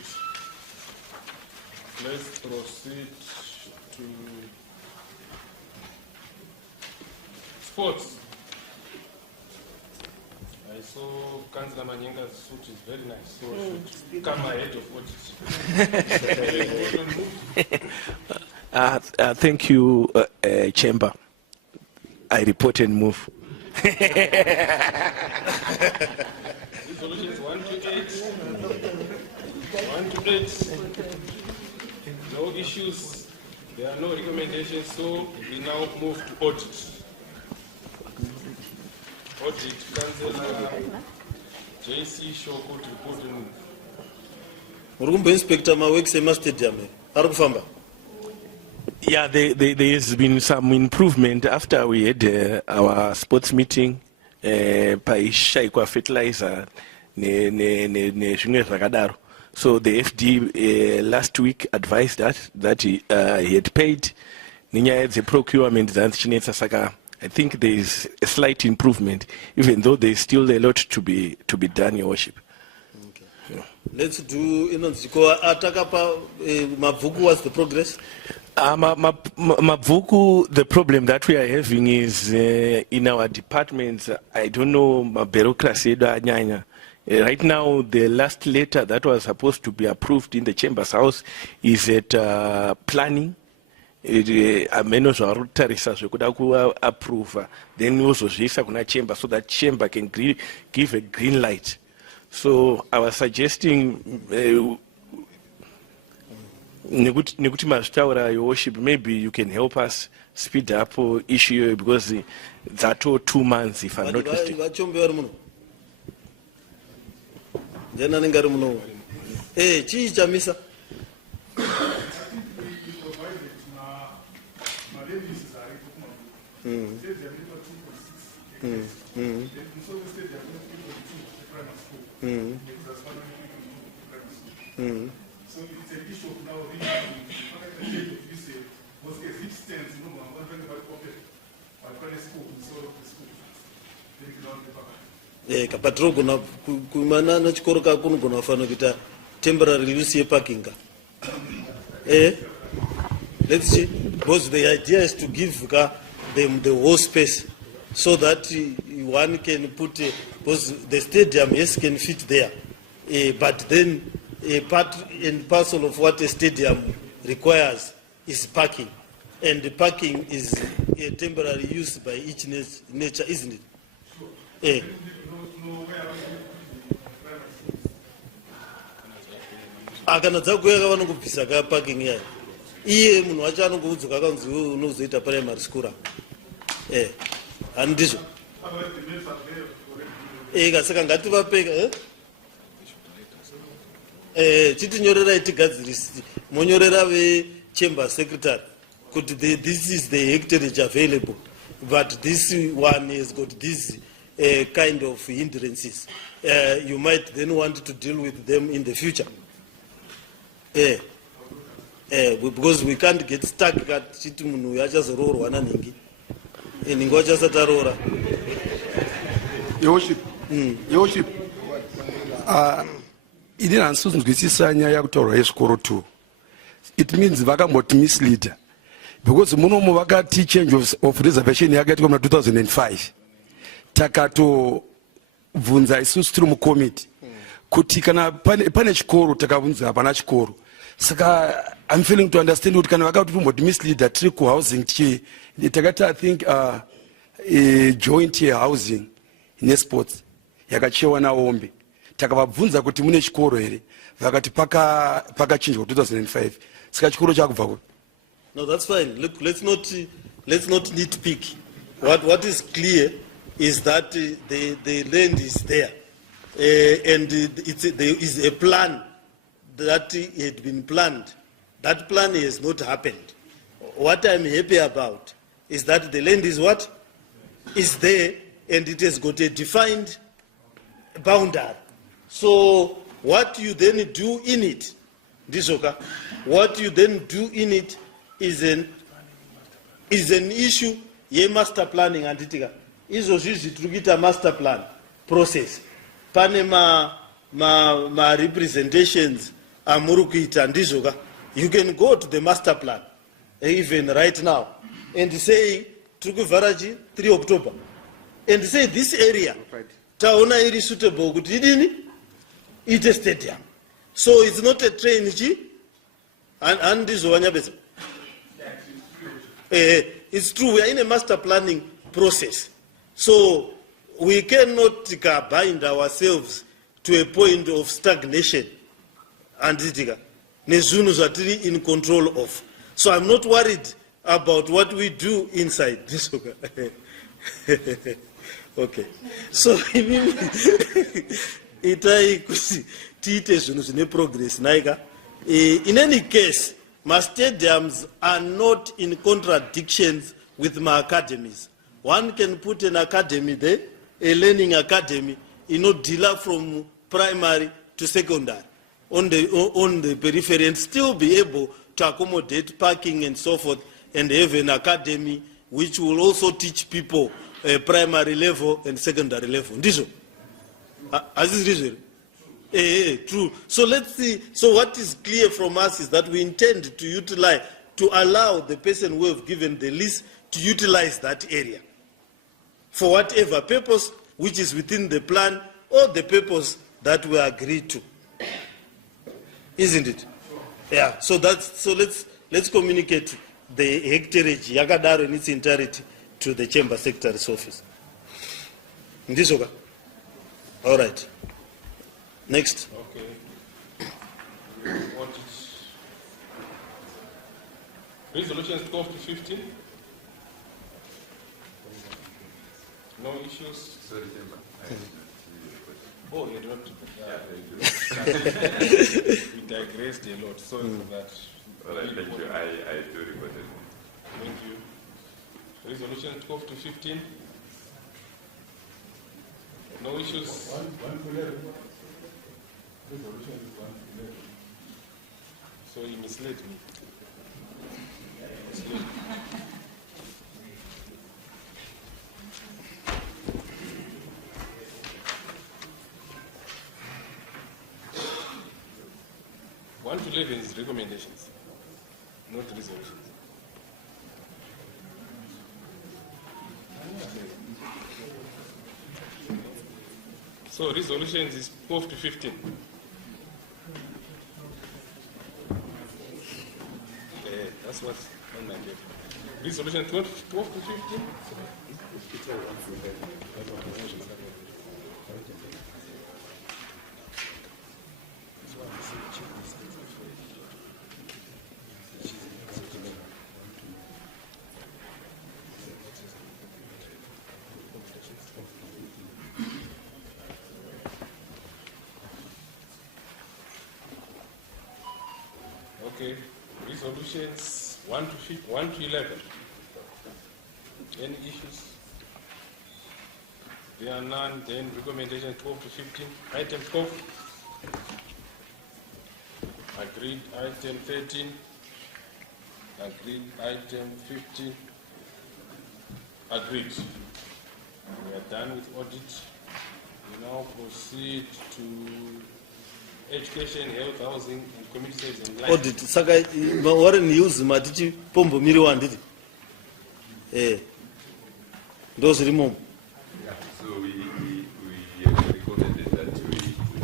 Let's proceed to sports. I saw Councillor Manyenga's suit is very nice, so should come ahead of audit. Thank you, Chamber. I report and move. Resolutions 1 to 8. 1 to 8. No issues. There are no recommendations, so we now move to audit. Audit, Councillor JC Shoko to report and move. Murumbo Inspector Mawek Sema Stadium. Arukufamba. Yeah, there has been some improvement after we had our sports meeting. Paishaikwa fertilizer ne zvakadaro. So the FD last week advised us that he had paid the procurement that saka. I think there is a slight improvement, even though there is still a lot to be done, Your Worship. Okay. Yeah. Let's do Inonziko Atakapa Mavuku. What's the progress? Mavuku, the problem that we are having is in our departments. I don't know my bureaucracy. Right now, the last letter that was supposed to be approved in the Chamber's house is at planning. Menos tarisa kuda approve. Then also kuna chamber so that chamber can give a green light. So I was suggesting Nikuti Mashtaura, Your Worship, maybe you can help us speed up issue because that 2 months, if I'm not mistaken. Chamisa. So it's an issue of now really was a existence, I'm going to open my school, so the school. Kapatro kuna kumana na chikoro ka kunu kuna wafano kita temporary use ye parking. Let's see. Because the idea is to give them the whole space so that one can put because the stadium yes can fit there, but then a part and parcel of what a stadium requires is parking, and the parking is a temporary use by each nature, isn't it? Akana dzakuya vanokubvisa ka parking ya iye munhu wacho anongoudzoka kanzi unozoita primary school handizvo kasaka ngativapeka chitinyorerai tigadzirisi monyorera vechamber secretary kuti this is the hectarage available, but this one has got this kind of hindrances. You might then want to deal with them in the future. Because we can't get stuck at chiti munhu achazororwa naningi ningi wachasatarora. Your Worship, ini hansinzwisisa nyaya yekutaurwa yezvikoro 2. It means vakamboti misleader because munomo vakati change of reservation yakaitwa muna 2005 takatovhunza isusu tiri mukomiti kuti kana pane chikoro takavhunza hapana chikoro. Saka I'm feeling to understand kuti kana vakati tomboti misleader tiri kuhousing takati I think joint housing nesports yakachewa naombe takavabvunza kuti mune chikoro here vakati pakachinjwa 2005. Saka chikoro chakubva kupi? No, that's fine. Look, let's not nitpick. What is clear is that the land is there, and there is a plan that had been planned. That plan has not happened. What I'm happy about is that the land is what is there, and it has got a defined boundary. So what you then do in it, Disoka, what you then do in it is an issue ye master planning anditika. Izo zizi trukita master plan process. Panema representations amuri kuita ndizvo ka. You can go to the master plan even right now and say tiri kuvhara 3 October and say this area taona iri suitable kuti idini ite stadium. So it's not a train and this wanyabesa. It's true, we are in a master planning process. So we cannot bind ourselves to a point of stagnation and in control of. So I'm not worried about what we do inside this. Okay. So progress. In any case, my stadiums are not in contradictions with my academies. One can put an academy there, a learning academy, dealer from primary to secondary on the periphery and still be able to accommodate parking and so forth and have an academy which will also teach people primary level and secondary level. As is reason. True. So let's see. So what is clear from us is that we intend to utilize, to allow the person who have given the lease to utilize that area for whatever purpose which is within the plan or the purpose that we agreed to. Isn't it? Yeah. So let's communicate the hectareage yakadaro in its entirety to the Chamber Secretary's office. Ndisoka. All right. Next. Okay. Resolutions 12 to 15. No issues. Sorry, oh, you don't. We digressed a lot. Sorry for that. All right, thank you. I do report it. Thank you. Resolution 12 to 15. No issues. 1 to 11. Resolution is 1 to 11. So you misled me. One to 11 is recommendations, not resolutions. So resolutions is 12 to 15. That's what's on my table. Resolution 12 to 15. Okay, resolutions 1 to 11. Any issues? There are none. Then recommendation 12 to 15. Item 12. Agreed. Item 13. Agreed. Item 15. Agreed. We are done with audit. We now proceed to education, health, housing, and community service and life. Audit. Saka Warren News matichi pombo miri wanditi. Those remove. So we recommended that we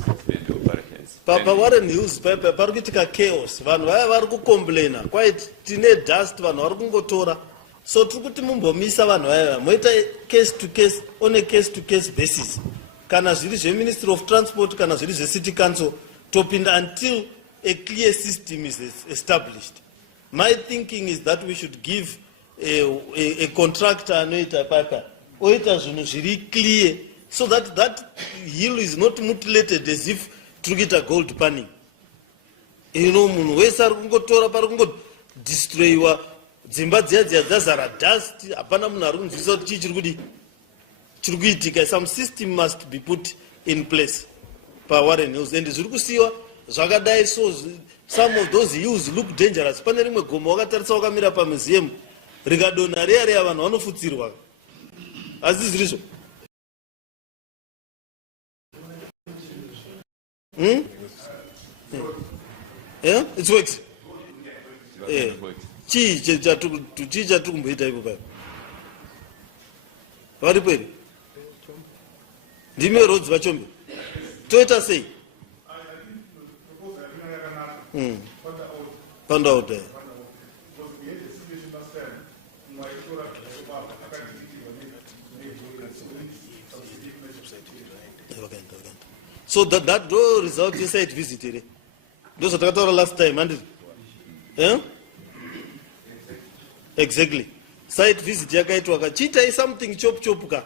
suspend operations. Papa Warren News parukitika chaos. Vanhu vaya vari kucomplaina. Quite tine dust vanhu vari kungotora. So tikuti mumbomisa vanhu vaya moita case to case on a case to case basis. Kana zviri zveMinistry of Transport kana zviri zveCity Council topinda until a clear system is established. My thinking is that we should give a contractor anoita papa oita zvinhu zviri clear so that that hill is not mutilated as if turikuita gold panning. Munhu wese ari kungotora pari kungodestroyiwa dzimba dziya dzazara dust hapana munhu ari kunzwisisa kuti chii chiri kuitika. Some system must be put in place pa Warren Hills and zviri kusiyiwa zvakadai. So some of those hills look dangerous. Pane rimwe gomo wakatarisa wakamira pamuseum rikadonha reya vanhu vanofutsirwa. Hazvizvo. Yeah, it works. Yeah. Chii chatumboita ipo pale. Vari pweri? Ndime roads vachombe. Toita sei? Panda out there. So that do result in site visit. Those are the last time, and yeah? Exactly. Site visit yakaitwa kachita is something chop ka.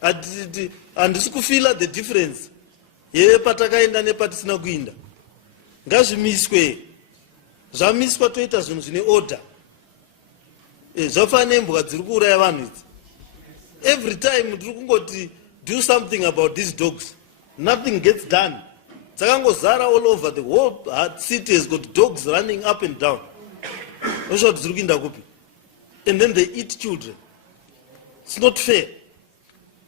And sikufila the difference. Ye patakaenda nepatisina kuinda. Ngazvimiswe. Zvamiswa toita zvinhu zvine order. Zvafane mbwa dziri kuuraya vanhu idzi. Every time tiri kungoti do something about these dogs. Nothing gets done. Zara all over the whole city has got dogs running up and down. And then they eat children. It's not fair.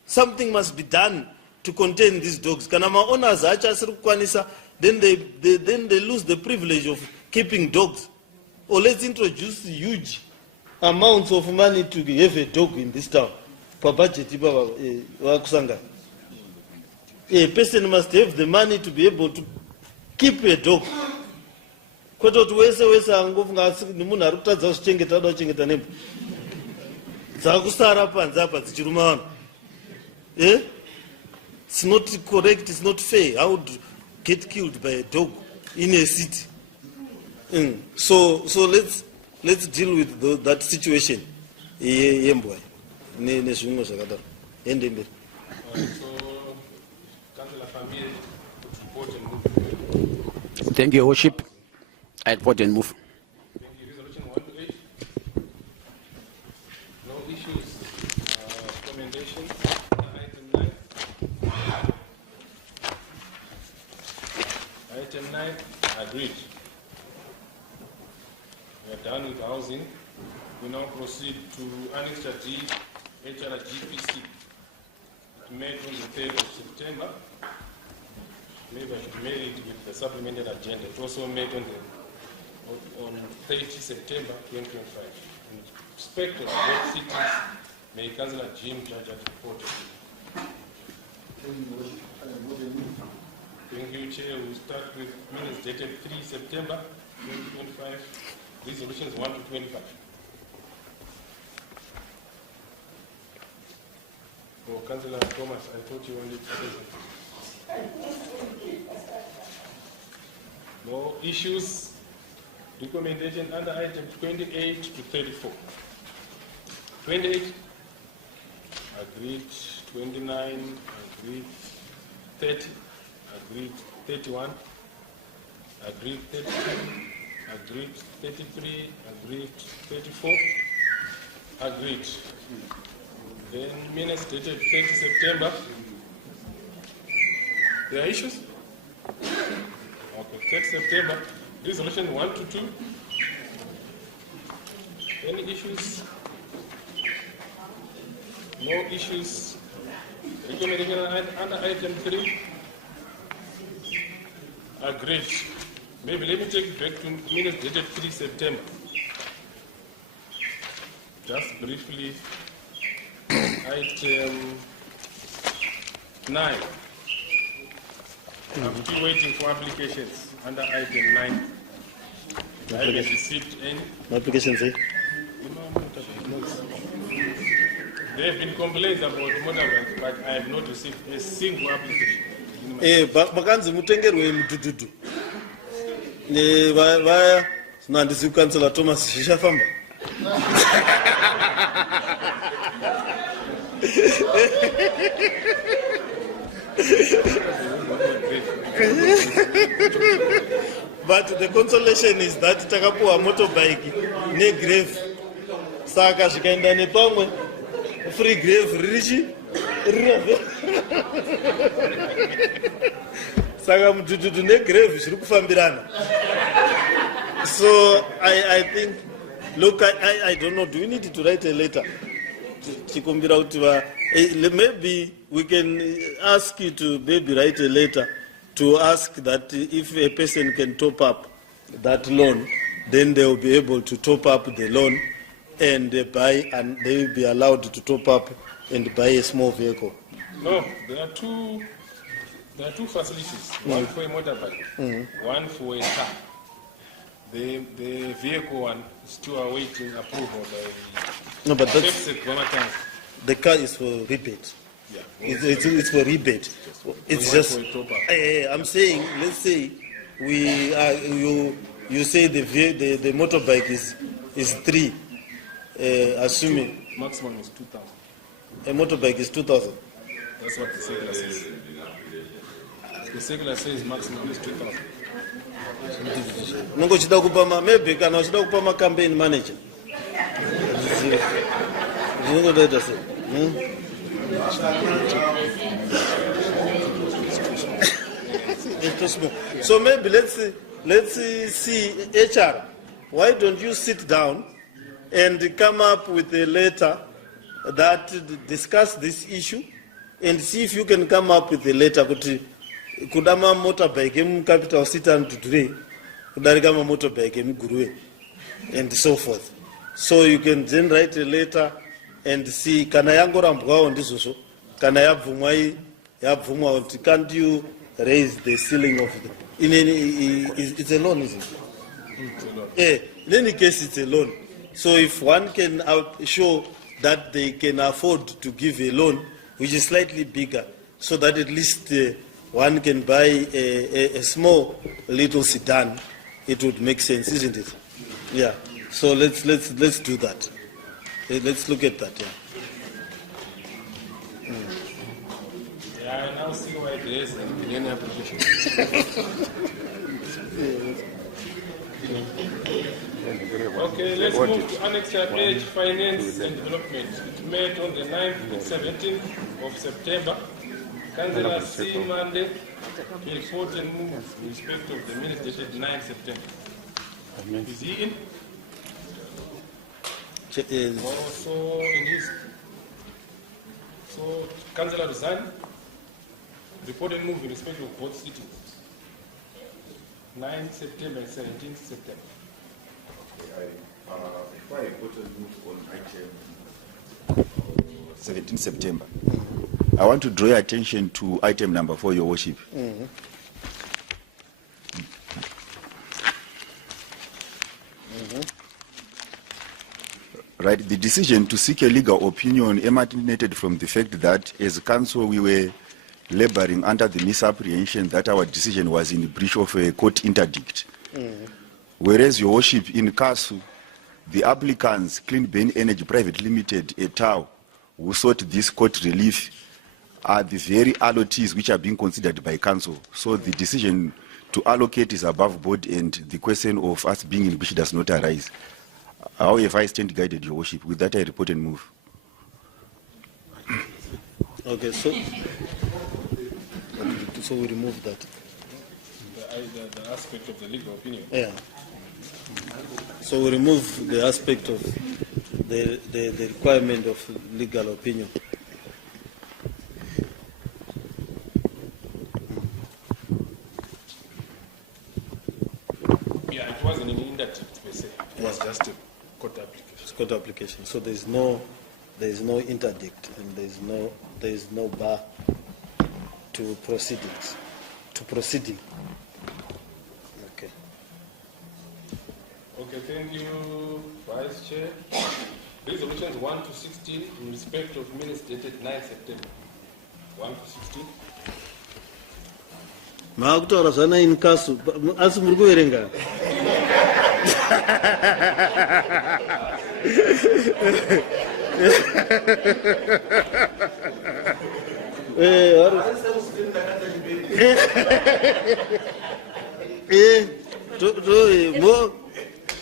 Something must be done to contain these dogs. Then they lose the privilege of keeping dogs. Or let's introduce huge amounts of money to have a dog in this town. For budget, a person must have the money to be able to keep a dog. It's not correct, it's not fair. I would get killed by a dog in a city. So let's deal with that situation. Thank you, Your Worship. I report and move. Thank you. Resolution 1 to 8. No issues. Recommendation. Item 9. Item 9. Agreed. We are done with housing. We now proceed to Annexure D, HRGPC. Made on the 3rd of September. Maybe I should make it with the supplemented agenda. It was also made on 30 September 2025. In respect of both cities, may Councillor Jim Judge report. Thank you, Chair. We'll start with minutes dated 3 September 2025. Resolutions 1 to 25. Oh, Councillor Thomas, I thought you wanted to say something. No issues. Recommendation under item 28 to 34. 28, agreed. 29, agreed. 30, agreed. 31, agreed. 32, agreed. 33, agreed. 34, agreed. Then minutes dated 30 September. There are issues? Okay, 30 September. Resolution 1 to 2. Any issues? No issues. Recommendation under item 3. Agreed. Maybe let me take it back to minutes dated 3 September. Just briefly. Item 9. I'm still waiting for applications under item 9. I haven't received any. Applications, eh? There have been complaints about motorbikes, but I have not received a single application. Vakanzi mutengerwe mutututu. Vaya nandisi kukansela Thomas zvichafamba. But the consolation is that takapuwa motorbike ne grave. Saka zvikaenda nepamwe free grave ririchi rirave. Saka mutututu ne grave zviri kufambirana. So I think, look, I don't know, do we need to write a letter? Maybe we can ask you to maybe write a letter to ask that if a person can top up that loan, then they will be able to top up the loan and buy, and they will be allowed to top up and buy a small vehicle. No, there are two facilities. One for a motorbike, one for a car. The vehicle one is still awaiting approval by No, but that's, the the car is for rebate. Yeah. It's for rebate. It's just, I'm saying, let's say we are, you say the motorbike is 3, assuming maximum is 2,000. A motorbike is 2,000. That's what the circular says. The circular says maximum is 2,000. Nungo chida kupama maybe kana chida kupama campaign manager. Nungo data say. So maybe let's see HR. Why don't you sit down and come up with a letter that discuss this issue and see if you can come up with a letter kudama motorbike em capital city and today kudarika ma motorbike em Guruwe and so forth. So you can then write a letter and see kana yangorambwawo ndizvozvo kana yabvumwa can't you raise the ceiling of the it's a loan, isn't it? In any case it's a loan. So if one can show that they can afford to give a loan which is slightly bigger, so that at least one can buy a small little sedan, it would make sense, isn't it? Yeah. So let's do that. Let's look at that. Yeah. Yeah, I now see why there is an application. Okay, let's move to Annexure page Finance and Development. It met on the 9th and 17th of September. Councillor C. Monday, he report and move in respect of the minutes dated 9 September. Is he in? Also in his. So, Councillor Rizan, report and move in respect of both cities. 9 September and 17 September. Before I go to move on item 17 September, I want to draw your attention to item number 4, Your Worship. Right, the decision to seek a legal opinion emanated from the fact that as council we were laboring under the misapprehension that our decision was in breach of a court interdict. Whereas, Your Worship, in CASU, the applicants, Clean Burn Energy Private Limited, et al., who sought this court relief, are the very allotees which are being considered by council. So the decision to allocate is above board, and the question of us being in breach does not arise. However, I stand guided, Your Worship. With that, I report and move. Okay, so we remove that. The aspect of the legal opinion. Yeah. So we remove the aspect of the requirement of legal opinion. Yeah, it wasn't an interdict per se. It was just a court application. It's court application. So there is no interdict, and there is no bar to proceedings. Proceeding. Okay. Okay, thank you, Vice Chair. Resolutions 1 to 16 in respect of minutes dated 9 September. 1 to 16. Maakutaura zvana in kasu asi muri kuverenga.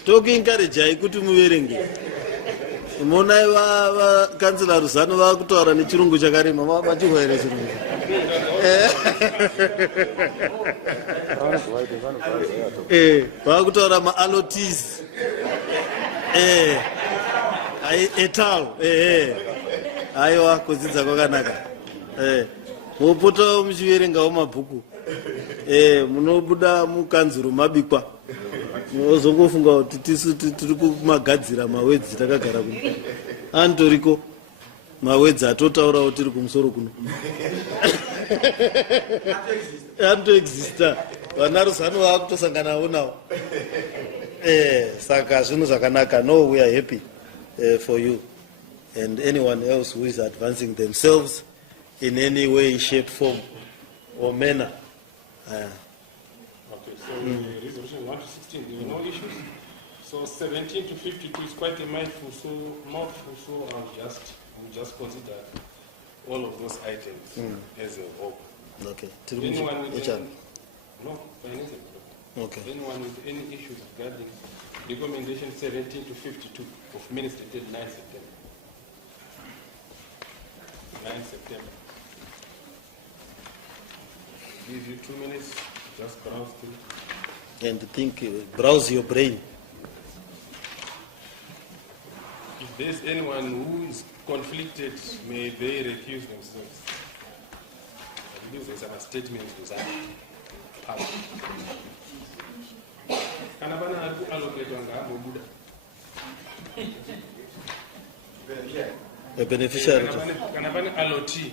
Tokuencourage kuti muverenge. Monai vakansila Rusano vakutaura nechirungu chakarema vachihwa here chirungu. Vakutaura maallotees et al. Aiwa, kudzidza kwakanaka. Mopota muchiverengawo mabhuku. munobuda mukanzuru mabikwa. Ozongofunga kuti tisu tiri kumagadzira mawedzi takagara kuno. Antoriko mawedzi atotaura kuti tiri kumusoro kuno. Antoexista. Vanarusano vakutosangana nawo. Saka zvinhu zvakanaka. No, we are happy for you and anyone else who is advancing themselves in any way, shape, form or manner. Okay, so resolution 1 to 16, there were no issues. So 17 to 52 is quite a mouthful, so I'll just consider all of those items as a whole. Okay. Anyone with no financial problem. Okay. Anyone with any issues regarding recommendation 17 to 52 of minutes dated 9 September. 9 September. Give you 2 minutes, just browse through. And think, browse your brain. If there's anyone who is conflicted, may they recuse themselves. I believe there's a statement with that. Kana bana allocate wanga Buddha. A beneficiary. Kana bana allotee.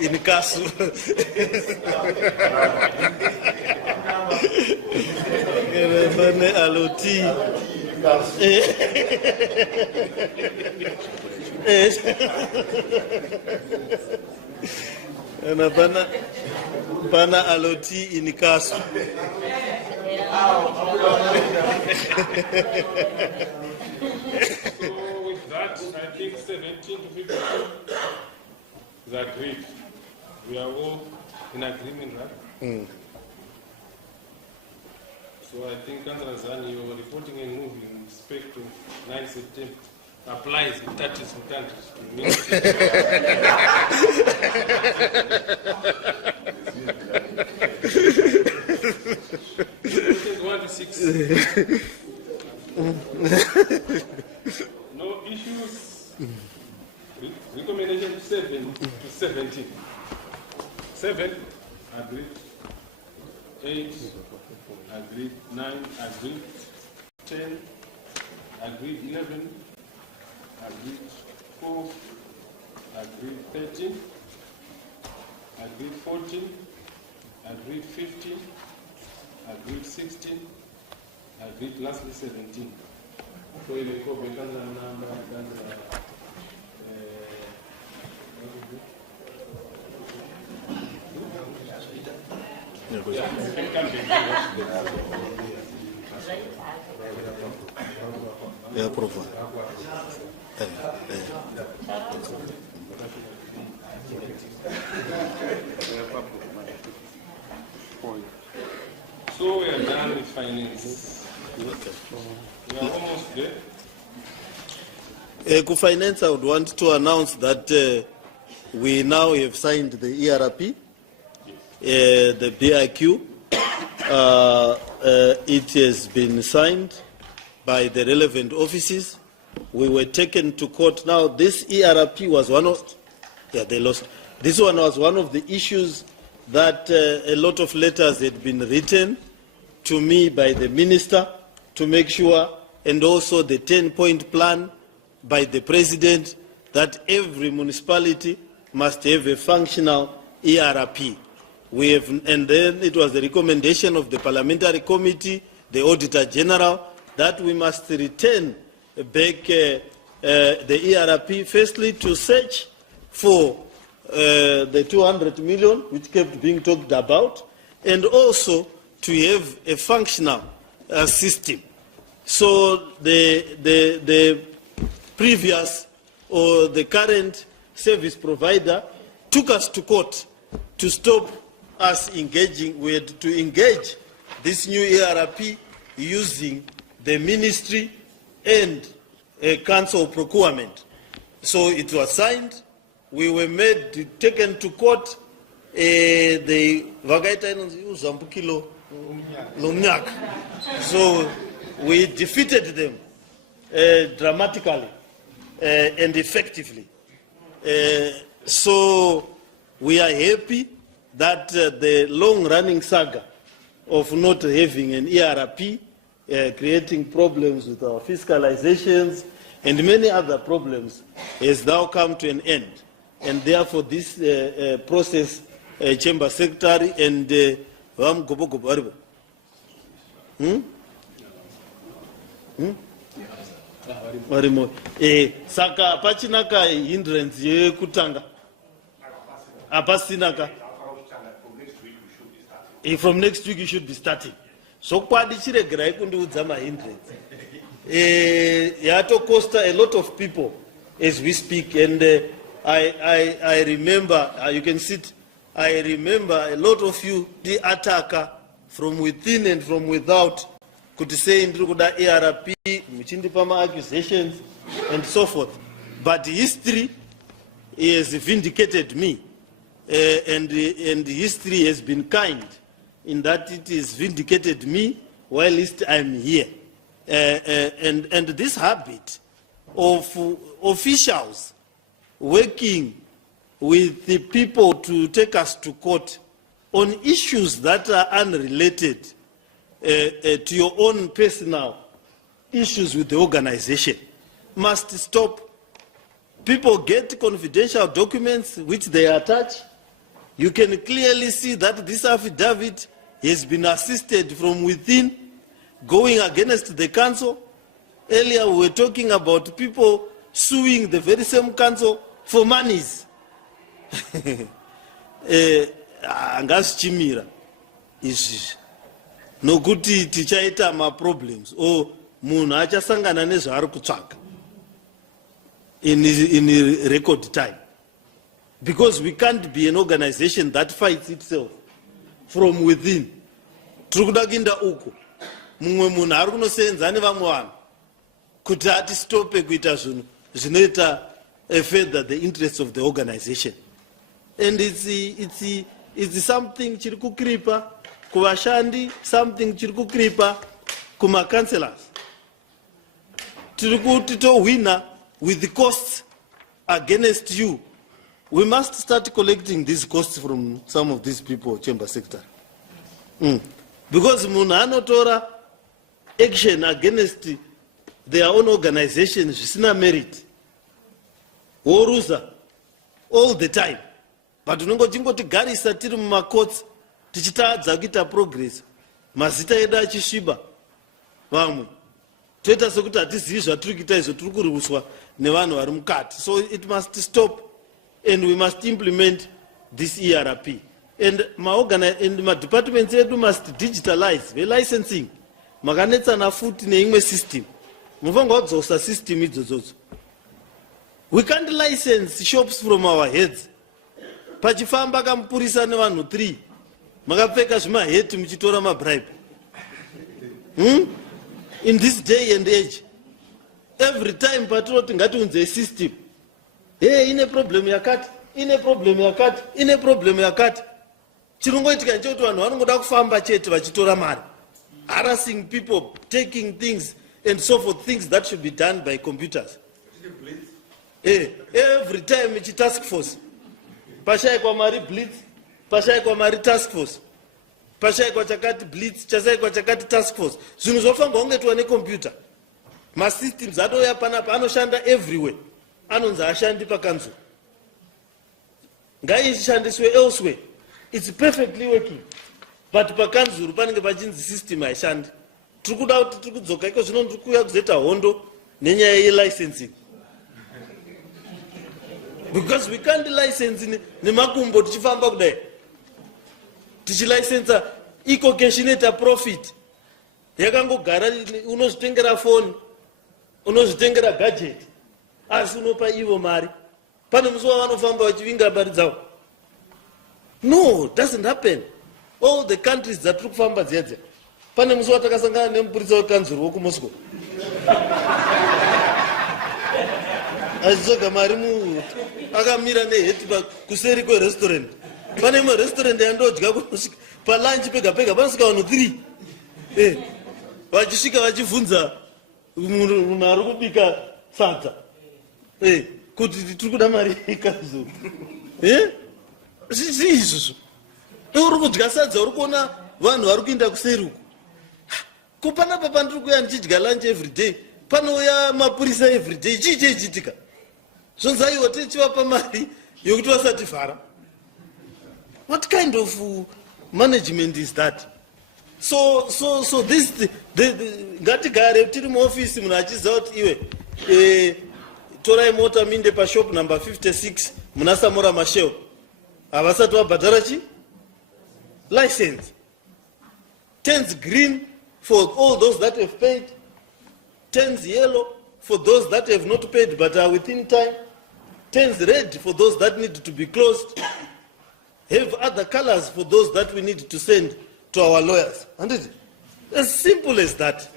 In Kasu. Kana allotee. And pana allotee in Kasu. So with that, I think 17 to 52 is agreed. We are all in agreement, right? So I think, Councillor Zani, your reporting and moving in respect to 9 September applies in touches and countries. One to 6. No issues. Recommendation 7 to 17. 7, agreed. 8, agreed. 9, agreed. 10, agreed. 11, agreed. 4, agreed. 13, agreed. 14, agreed. 15, agreed. 16, agreed. Lastly 17. So you may copy number. Yeah, proper. So we are done with finance. Okay. We are almost there. Finance, I would want to announce that we now have signed the ERP, the BIQ. It has been signed by the relevant offices. We were taken to court. Now, this ERP was one of, they lost. This one was one of the issues that a lot of letters had been written to me by the minister to make sure, and also the 10-point plan by the president, that every municipality must have a functional ERP. We have, and then it was the recommendation of the parliamentary committee, the auditor general, that we must return back the ERP, firstly to search for the 200 million, which kept being talked about, and also to have a functional system. So the previous or the current service provider took us to court to stop us engaging. We had to engage this new ERP using the ministry and a council procurement. So it was signed. We were taken to court. So we defeated them dramatically and effectively. So We are happy that the long-running saga of not having an ERP, creating problems with our fiscalizations and many other problems, has now come to an end. And therefore, this process, Chamber Secretary and saka pachina ka hindrance yekutanga apasinaka. From next week you should be starting. So kwadi chiregerai kundiudza mahindrance. Yato costa a lot of people as we speak, and I remember, you can sit, I remember a lot of you, the attacker from within and from without, could say in Druguda ARP, Muchindipama accusations, and so forth. But history has vindicated me, and history has been kind in that it has vindicated me while I'm here. And this habit of officials working with the people to take us to court on issues that are unrelated to your own personal issues with the organization must stop. People get confidential documents which they attach. You can clearly see that this affidavit has been assisted from within, going against the council. Earlier we were talking about people suing the very same council for monies. Angasichimira izvi nokuti tichaita ma-problems or munhu achasangana nezvaari kutsvaga in record time, because we can't be an organization that fights itself from within. Tiri kuda kuinda uko mumwe munhu ari kunosevenza nevamwe vanhu kuti atistope kuita zvinhu zvinoita further the interests of the organization. And it's something chiri kukripa kuvashandi, something chiri kukripa kuma councillors. Tiri kuti towina with the costs against you. We must start collecting these costs from some of these people, Chamber Secretary. Because munhu anotora action against their own organizations zvisina merit, woruza all the time. But unongotingotigarisa tiri mumacourts tichitadza kuita progress, mazita edu achisviba, vamwe toita sekuti hatizivi zvatiri kuita izvo, tiri kuruswa nevanhu vari mukati. So it must stop, and we must implement this ERP. And my departments edu must digitalize the licensing. Makanetsana futi neimwe system. Mufanga kudzosa system idzodzo. We can't license shops from our heads. Pachifamba kampurisa nevanhu 3. Makapfeka zvimaheti muchitora mabribe. In this day and age, every time patroti ngatiunze system. Hey, ine problem yakati, ine problem yakati, ine problem yakati. Chirungoitika nchekuti vanhu vanongoda kufamba chete vachitora mari, harassing people, taking things and so forth, things that should be done by computers. Every time it's task force. Pashai kwa mari blitz, pashai kwa mari task force. Pashai kwa chakati blitz, chasai kwa chakati task force. Zvinhu zvofamba kungetwa necomputer. Ma systems adoya panapa anoshanda everywhere. Anonzi ashandi pakanzo. Ngaishandiswe elsewhere. It's perfectly working. But pakanzuru panenge pachinzi system haishandi. Tiri kuda kuti tiri kudzoka iko zvino ndiri kuuya kuzoita hondo nenyaya yelicensing. Because we can't license nemakumbo tichifamba kudai. Tichilicensa iko cashinator profit. Yakangogara unozvitengera phone, unozvitengera gadget. Asi unopa ivo mari. Pane musi wavanofamba vachivinga mari dzavo. No, it doesn't happen. All the countries that took famba dzedze. Pane musi watakasangana nemupurisa wekanzuru wokuMoscow. Achizoga mari akamira neheti kuseri kwerestaurant. Pane imwe restaurant yandodya kunosvika palunch pega pega panosvika vanhu 3. Vachisvika vachibvunza munhu ari kubika sadza. Kuti tiri kuda mari yekanzuru. izvozvo uri kudya sadza uri kuona vanhu vari kuenda kuseri uku kupanapa pandiri kuya ndichidya lunch every day panouya mapurisa every day chii cheichiitika zvonzi aiwa tichivapa mari yokuti vasati vhara. What kind of management is that? So this ngatigare tiri muofisi munhu achiziva kuti iwe torai mota minde pashop number 56 muna Samora Machel havasati vabhadhara chi license. Turns green for all those that have paid, turns yellow for those that have not paid but are within time, turns red for those that need to be closed, have other colors for those that we need to send to our lawyers. And it's as simple as that.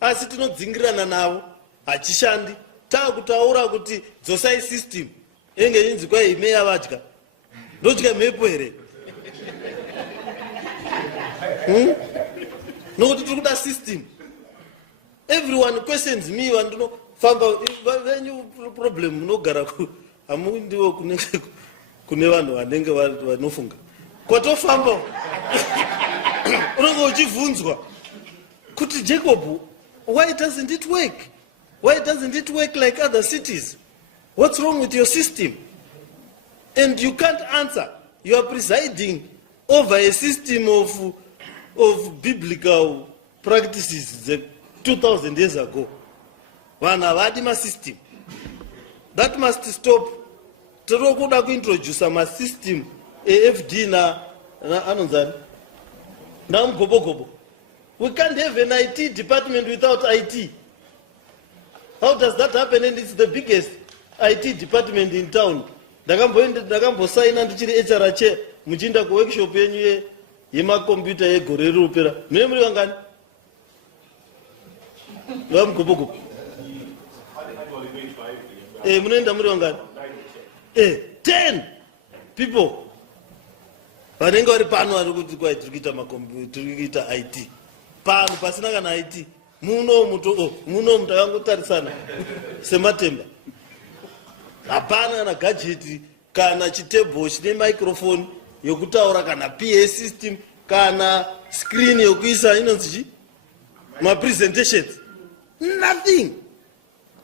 Asi tinodzingirana navo hachishandi taakutaura kuti dzosai system enge inzi kwai meya vadya ndodya mhepo here nokuti tiri kuda system. Everyone questions me vandinofamba venyu problem munogara hamundiwo kune vanhu vanenge vanofunga kwatofamba unenge uchibvunzwa kuti Jacob, why doesn't it work? Why doesn't it work like other cities? What's wrong with your system? And you can't answer. You are presiding over a system of biblical practices 2,000 years ago. One avadima system. That must stop. Torokuda kuintroduce a system AFD na anonzani. Na mgobo. We can't have an IT department without IT. How does that happen? And it's the biggest IT department in town. Dakambo sign and chiri HR chair muchinda ku workshop yenyu yema computer yegore rupera. Memory wangani? Mgobo. Munenda muri wangani? 10 people. Vanenge vari pano vari kuti kwai tiri kuita makombuta, tiri kuita IT. Pano pasina kana IT. Muno takangotarisana sematemba. Hapana kana gadget kana chitebho chine microphone yokutaura kana PA system kana screen yokuisa inonzi chi ma presentations. Nothing.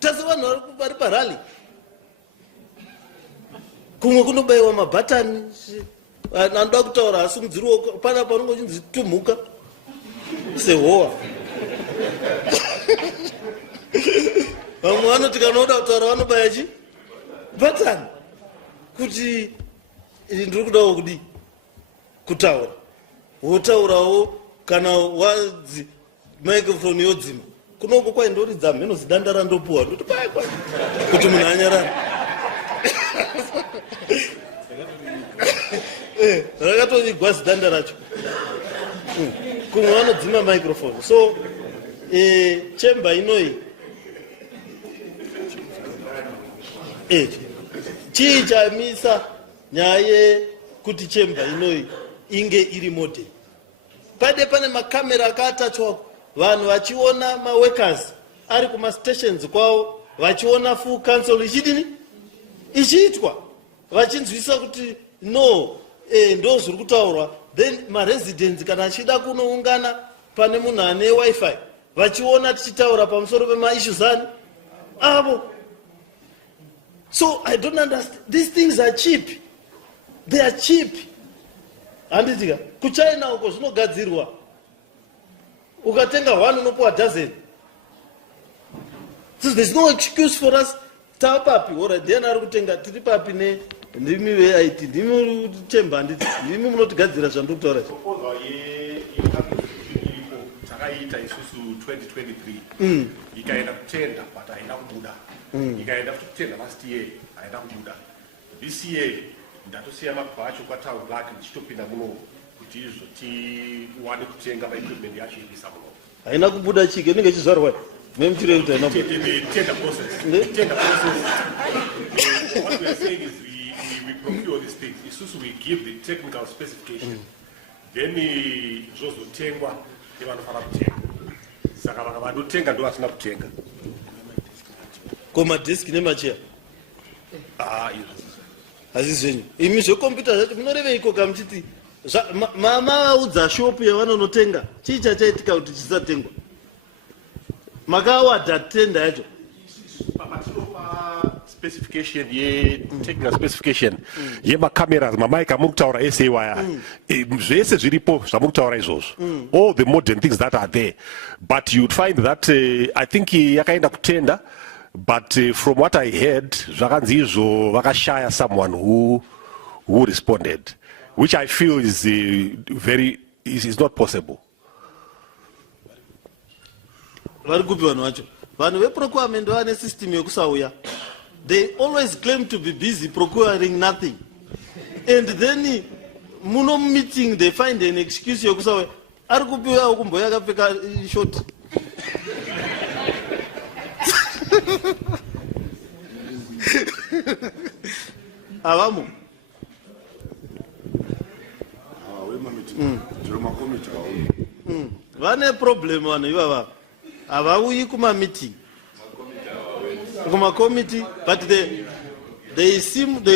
Tasi vanhu vari parally. Kumwe kunobayiwa mabhatani anoda kutaura asimudziriwo pana panongo chinzi tumhuka sehowa. Vamwe vanoti kana unoda kutaura vanobaya chi bhatani kuti ndiri kudawo kudi kutaura wotaurawo kana wazi microphone yodzima kunongo kwai ndoridza mheno zidanda randopuwa ndoti kwai kuti munhu anyarara. Rakatonyigwa zidanda racho kumwe vanodzima microphone. So chamber inoi chii chamisa nyaya kuti chamber inoi inge iri modern. Pade pane makamera akatachwa vanhu vachiona maworkers ari kumastations kwavo vachiona full council ichidini ichiitwa vachinzwisa kuti no ndo zviri kutaurwa. Then maresidents kana achida kunoungana pane munhu ane wifi vachiona tichitaura pamusoro pemaissues ani avo. So I don't understand. These things are cheap. They are cheap. Handitika kuchina uko zvinogadzirwa ukatenga 1 unopuwa dozen. So there's no excuse for us. Tapapi ora ndiana ari kutenga tiri papi ne ndimi veIT ndimi chemba ndimi munotigadzira zvandokutaura takaita isusu 2023 ikaenda kutenda but haina kubuda. Ikaenda kutenda last year haina kubuda. This year ndatosiya mabhacho kwatawu black ndichitopinda muno kuti izoti kutenga maequipment yacho ibisa muno. Haina kubuda chike inenge ichizvarwa memchire kuti haina kubuda. Tender process. What we are saying is we procure these things. Isusu we give the technical specification. Then zvozotengwa nevanofana kutenga. Saka vana vanotenga ndo vasina kutenga. Koma desk nemachair. Asi zvenyu. Imi zvekompyuta zvacho munoreveiko kamuchiti mamaudza shop yavanonotenga chii chachaitika kuti chisatengwa? Makaawardha tenda yacho. Specification technical specification yemacameras mamaika muri kutaura ese iwaya zvese zviripo zvamuri kutaura izvozvo, all the modern things that are there, but you'd find that I think yakaenda kutenda, but from what I heard zvakanzi izvo vakashaya someone who responded, which I feel is is not possible. Vari kupi vanhu vacho? Vanhu veprocurement vane system yekusauya. They always claim to be busy procuring nothing. And then, muno meeting, they find an excuse yekusauya. Ari kupiwa ukumboya akapfeka short. Avamo. Vane problem vanhu ivava. Havauyi kuma-meeting. Committee, but they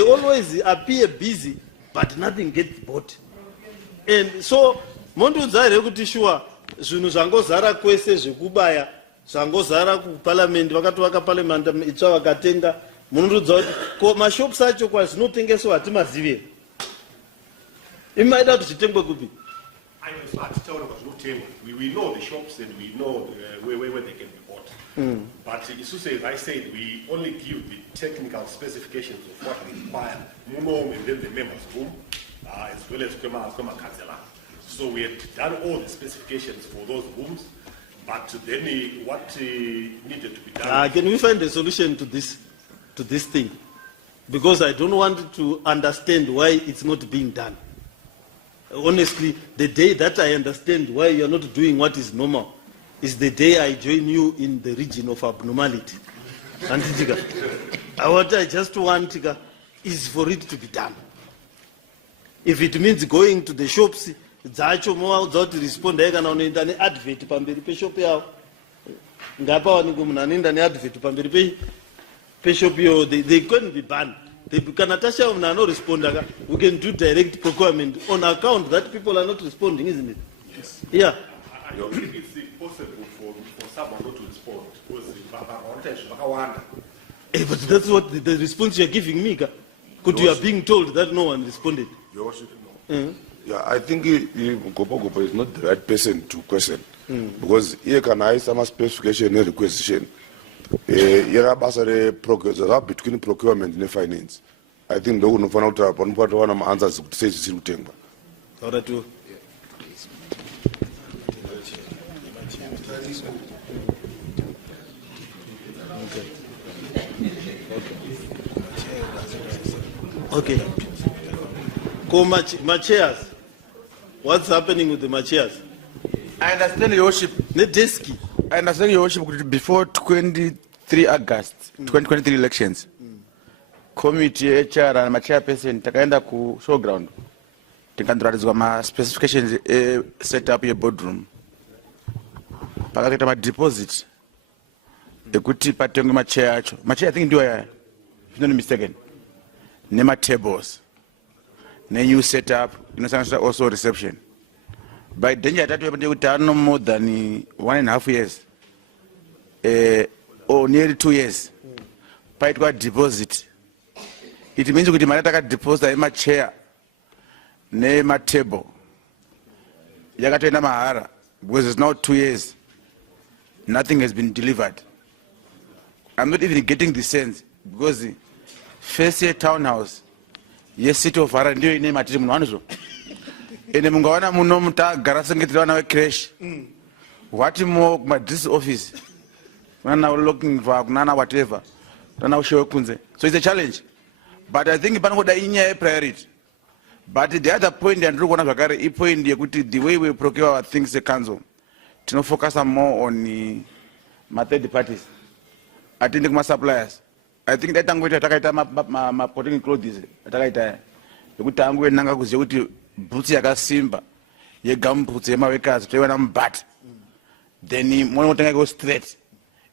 always appear busy, but nothing gets bought. And so, mondiudza here kuti shuwa zvinhu zvangozara kwese zvekubaya zvangozara kuparliament, vakatovaka parliament itsva vakatenga, munondiudza kuti mashops acho kwazvinotengeswa hatimazivi. Imi maida kuti zvitengwe kupi? We know the shops and we know where they can be bought. But as I said, we only give the technical specifications of what we require, and then the members' room, as well as Koma Kansela. So we had done all the specifications for those rooms, but then what needed to be done. Can we find a solution to this thing? Because I don't want to understand why it's not being done. Honestly, the day that I understand why you are not doing what is normal is the day I join you in the region of abnormality. And what I just want is for it to be done. If it means going to the shops, dzacho mwaudza kuti respond kana unoenda neadvert pamberi peshop yavo. Ngapa waniko munhu anoenda neadvert pamberi peshop yo, they couldn't be banned. Kana tasha munhu anoresponda, we can do direct procurement on account that people are not responding, isn't it? Yes. Yeah. I don't think it's possible for someone not to respond because but that's what the response you are giving me. Could you are being told that no one responded? Your Worship, yeah, I think Gopo is not the right person to question because here can I some specification and requisition. Between procurement and finance. I think they will find out one answers to say to Timber. Okay. My chairs. What's happening with the chairs? I understand, Your Worship. I understand, Your Worship, before 23 August 2023 elections, committee HR and my chairperson takaenda ku showground tikandoratidzwa ma specifications set up your boardroom pakatoita ma deposit ekuti patengwe machair acho. Machair I think ndio ya, if not mistaken, nema tables, ne new setup, inosanganisira also reception. By danger tatu yapande no more than 1.5 years, or nearly 2 years, paitwa deposit. It means kuti mari takadeposit ma chair ne ma table yakatoenda mahara because it's now 2 years, nothing has been delivered. I'm not even getting the sense because the first year townhouse, yes, city of Harare ndio ine matiri munhu wanozvo. Ene mungaona muno mutagara sengetera vana vecrash. Wati mo kuma district office. Now looking for kunana whatever. Now show kunze. So it's a challenge. But I think panoda inya a priority. But the other point and look one point the way we procure our things the council. To focus more on the third parties. I think my suppliers. I think that I'm going to attack my potting clothes. Attack it. Nanga kuzi boots yakasimba. Ye gum boots workers. But then one thing I go straight.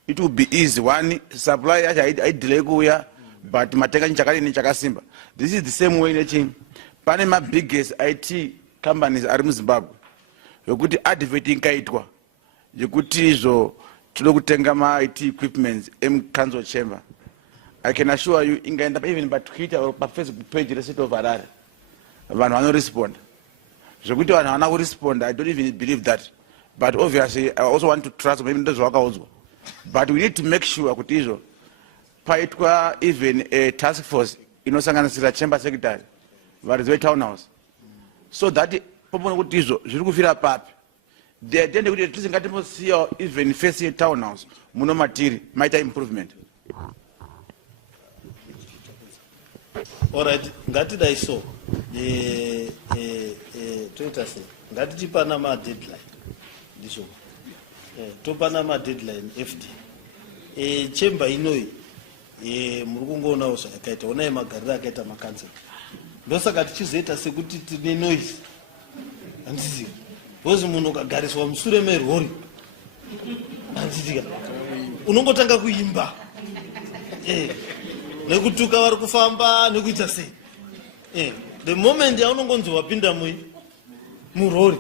It would be easy. One supplier I delay go here. but matenga chakadini chakasimba. This is the same way nechini. Pane ma biggest IT companies ari muZimbabwe. Yokuti adverting kaitwa. Yokuti izvo tinoda kutenga ma IT equipments council chamber. I can assure you, ingaenda even by Twitter or by Facebook page the city of Harare. Vanhu vano respond. Zvokuti vanhu havana kurespond, I don't even believe that. But obviously, I also want to trust maybe ndozvakauzwa. But we need to make sure kuti izvo paitwa even a task force inosanganisira chamber secretary varidzi vetown house, so that pamona kuti izvo zviri kufira papi. The idea kuti tisingatimbosiyawo even facing town house muno matiri maita improvement. Alright, ngatidai so toita sei ngatitipana ma deadline ndisho topana ma deadline FD chamber inoi muri kungoonawo zvakaita onai magariro akaita makansel ndosaka tichizoita sekuti tine noise handiziva bozi munhu ukagariswa musure merori handiziva unongotanga kuimba nekutuka vari kufamba nekuita sei the moment yaunongonzi wapinda murori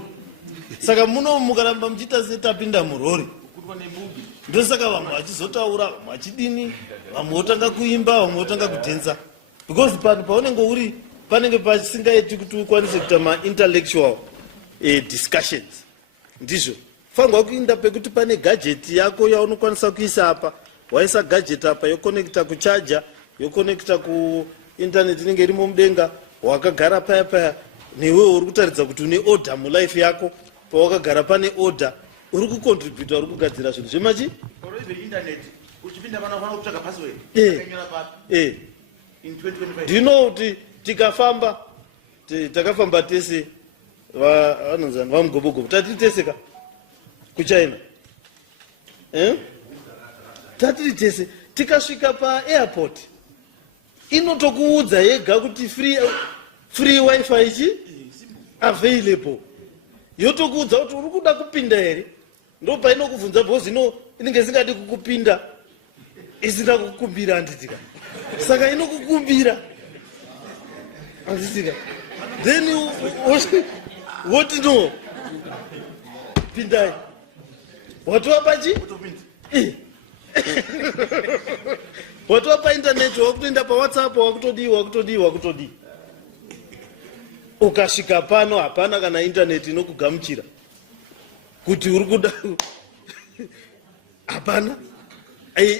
saka muno mukaramba muchiita setapinda murori ndosaka vamwe vachizotaura vamwe vachidini vamwe votanga kuimba vamwe votanga kudhensa because panhu paunenge uri panenge pasingaiti kuti ukwanise kuita ma-intellectual discussions ndizvo fangwa kuinda pekuti pane gajeti yako yaunokwanisa kuisa apa waisa gajeti apa yokonekta kuchaja yokonekta kuintaneti inenge irimo mudenga wakagara paya paya newewo uri kutaridza kuti une order mulife yako pawakagara pane order uri kucontributa uri kugadzira zvinhu zvemachi ndino kuti tikafamba takafamba tese vanonzani vamugobogobo tatiri teseka kuchina tatiri tese tikasvika paairport inotokuudza yega kuti free wifi ichi available yotokuudza kuti uri kuda kupinda here ndo painokubvunza bhozi ino inenge isingadi kukupinda isina kukumbira handitika saka inokukumbira handitika then woti no pindai watova pachi watova paintaneti wakutoenda pawhatsapp wakutodii ukasvika pano hapana kana intaneti inokugamuchira kuti uri kuda hapana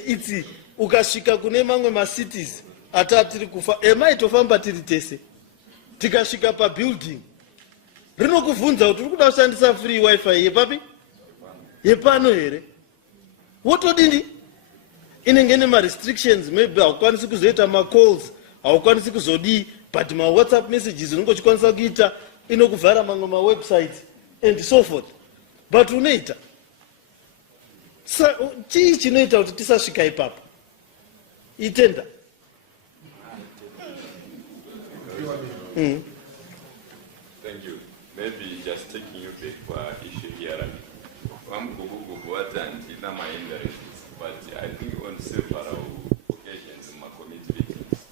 itsi ukasvika kune mamwe macities atatiri kufa emaitofamba tiri tese tikasvika pabuilding rinokuvhunza kuti uri kuda kushandisa free wifi yepapi yepano here wotodini inenge nemarestrictions maybe haukwanisi kuzoita macalls haukwanisi kuzodii but mawhatsapp messages unongochikwanisa kuita inokuvhara mamwe mawebsites and so forth but unoita chii chinoita kuti tisasvika ipapo itenda Thank you. Maybe just taking you back for issue here. I'm my indirections, but I think on several occasions in my committee meetings,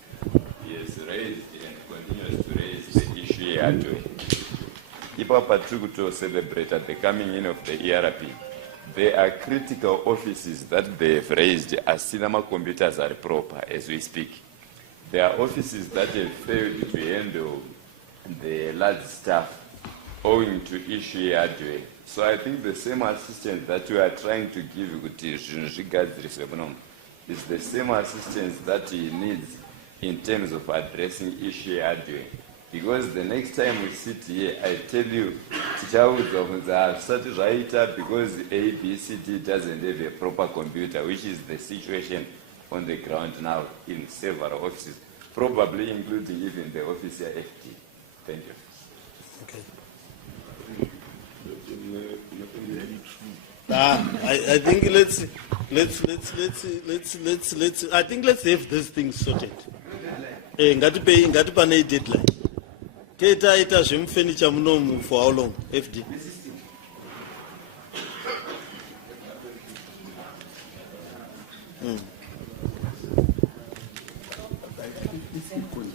he has raised and continues to raise the issue here. If I particularly to celebrate at the coming in of the ERP, there are critical offices that they have raised as cinema computers are proper as we speak. There are offices that have failed to handle the large staff owing to issue hardware. So I think the same assistance that we are trying to give is the same assistance that he needs in terms of addressing issue hardware. Because the next time we sit here, I tell you, because ABCD doesn't have a proper computer, which is the situation on the ground now in several offices, probably including even the office here FT. Thank you. Okay. I think let's I think let's have this thing sorted. Ngatipanei deadline. Ita zvemufurniture munomu for how long? FD.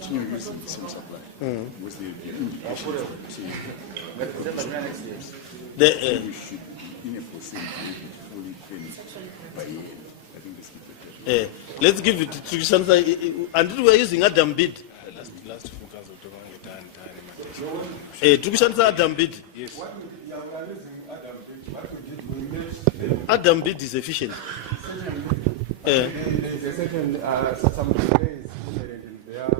continue using the same supply. With the indications that we should be in a position to fully payment by year. I think this is the let's give it to Trikshansa. Until we are using Adam bid. Trikshansa Adam bid. Yes. Adam bid is efficient. There's a certain some delays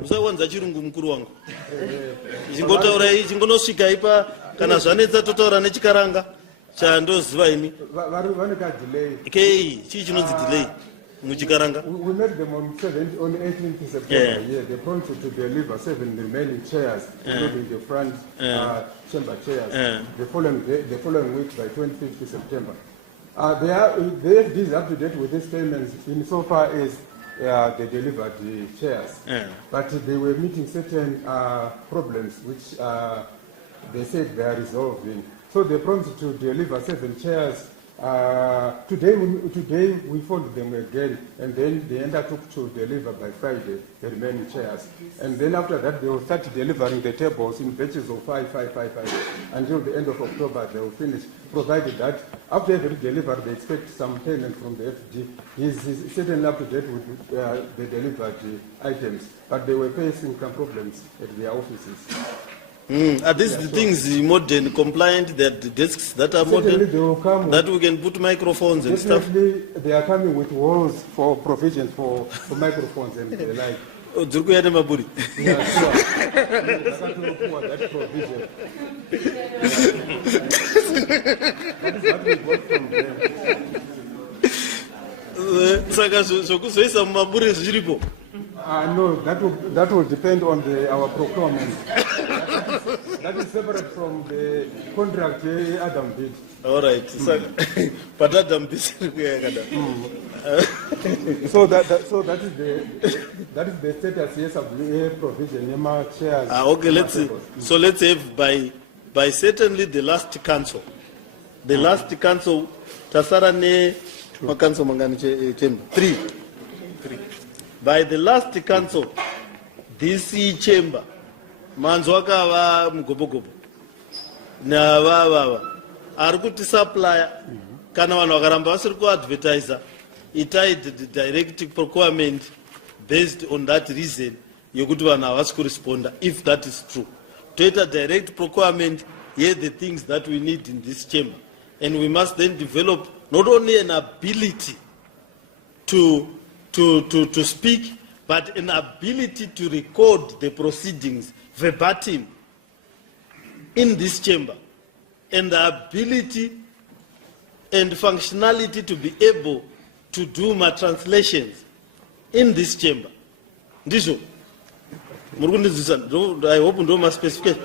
usawanza chirungu mukuru wangu chingotaura iyi chingonosvika ipa kana zvanetsa totaura nechikaranga chandoziva ini vaneka delay kei chii chinonzi delay muchikaranga. We met them on 18th September. Yeah, they promised to deliver 7 remaining chairs, including the front chamber chairs. The following week by 25th September. The FD is up to date with these payments insofar as they delivered the chairs. But they were meeting certain problems which they said they are resolving. So they promised to deliver 7 chairs. Today we phoned them again, and then they undertook to deliver by Friday the remaining chairs. And then after that, they will start delivering the tables in batches of 5. Until the end of October, they will finish, provided that after every delivery, they expect some payment from the FG. He's certainly up to date with the delivered items, but they were facing some problems at their offices. Are these the things modern, compliant, that the desks that are modern, that we can put microphones and stuff? They are coming with walls for provisions for microphones and the like. Oh, Dzurukuyane maburi. Yeah, sure. That provision. That is what we got from them. Saka zvokuzoisa mumaburi zviripo. No, that will depend on our procurement. That is separate from the contract Adam did. All right. But Adam did. So that is the status. Yes, of the provision. Chairs. Okay. Let's have by certainly the last council. The last council. Tasara ne council mangani chamber 3. By the last council, this chamber, manzwaka va mugobogobo, na va arikuti supplier, kana vanhu vakaramba vasiri kuadvertiser, itied the direct procurement based on that reason, yokuti vanhu havasi kuresponda, if that is true. Toita direct procurement, here the things that we need in this chamber. And we must then develop not only an ability to speak, but an ability to record the proceedings verbatim in this chamber, and the ability and functionality to be able to do my translations in this chamber. Ndizvo. I hope ndo my specification.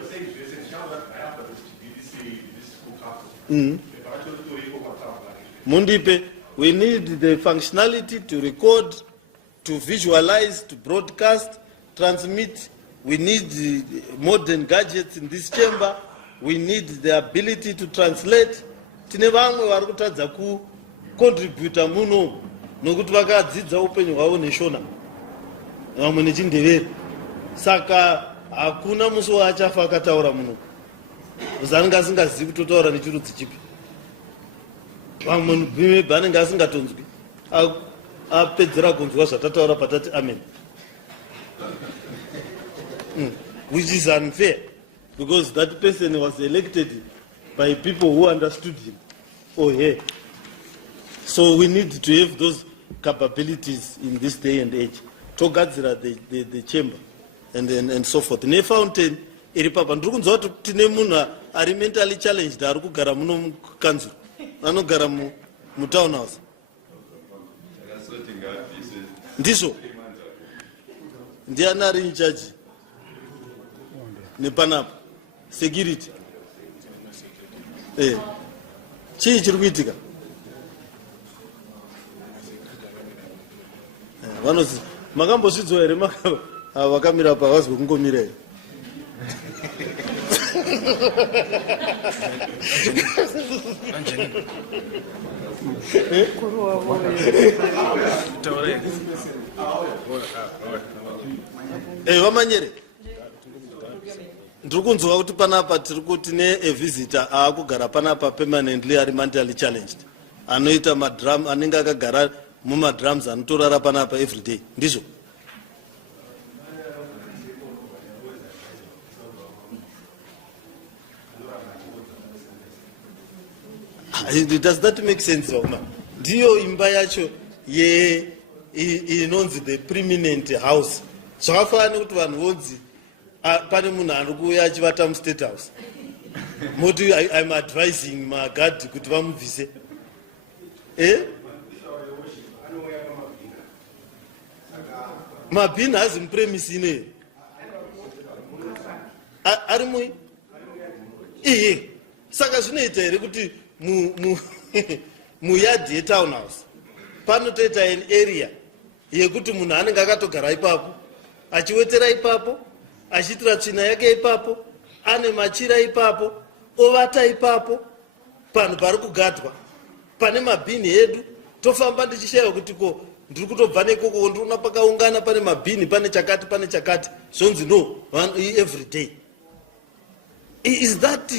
Mundipe. We need the functionality to record, to visualize, to broadcast, transmit. We need modern gadgets in this chamber. We need the ability to translate. Tine vamwe vari kutadza kucontributa muno nokuti vakadzidza upenyu hwavo neshona vamwe nechindevere. Saka hakuna musi waachafa akataura muno zanenge asingazivi kutotaura nechirudzi chipi. Vamwe vanenge asingatonzwi apedzera kunzwa zvatataura patati amen. Which is unfair, because that person was elected by people who understood him or her. So we need to have those capabilities in this day and age. Togadzira the chamber and so forth. Ne fountain iri papa ndiri kunzwa kuti tine munhu ari mentally challenged ari kugara muno mukanzuru. Anogara mu town house. Ndizvo. Ndiani ari in charge nepanapa security. Chii chiri kuitika? Vanozi makambozvidzwa here vakamira pavazwe kungomira here. Vamanyere. Ndirikunzwa kuti panapa tiri kuti nevisitor aakugara panapa permanently ari mentally challenged. Anoita madrum anenge akagara mumadrums anotorara panapa every day. Ndizvo. Does that make sense, Oma? Ndiyo imba yacho inonzi the preeminent house. Zvakafanana kuti vanhu vonzi pane munhu ari kuuya achivata muState House. Moti I'm advising magadhi kuti vamubvise. Mabhini hazi mupremisi ine. Ari mui? Iye. Saka zvinoita here kuti muyadhi yetownhouse panotoita an area yekuti munhu anenge akatogara ipapo achiwetera ipapo achiitira tsvina yake ipapo ane machira ipapo ovata ipapo panhu pari kugadwa pane mabhini edu tofamba ndichishayiwa kuti ko ndiri kutobva nekoko ndiriona pakaungana pane mabhini pane chakati zvonzi no every day. Is that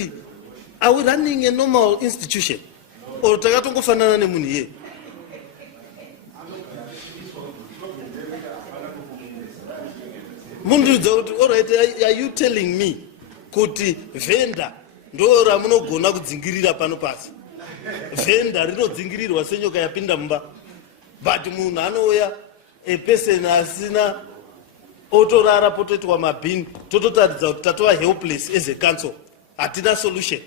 are we running a normal institution or takatongofanana nemunhu iye? Mundiudza kuti alright, are you telling me kuti venda ndo ramunogona kudzingirira pano pasi? Venda rinodzingirirwa senyoka yapinda mumba, but munhu anouya epeseni asina otorara potoitwa mabhini tototaridza kuti tatova helpless as a council, hatina solution.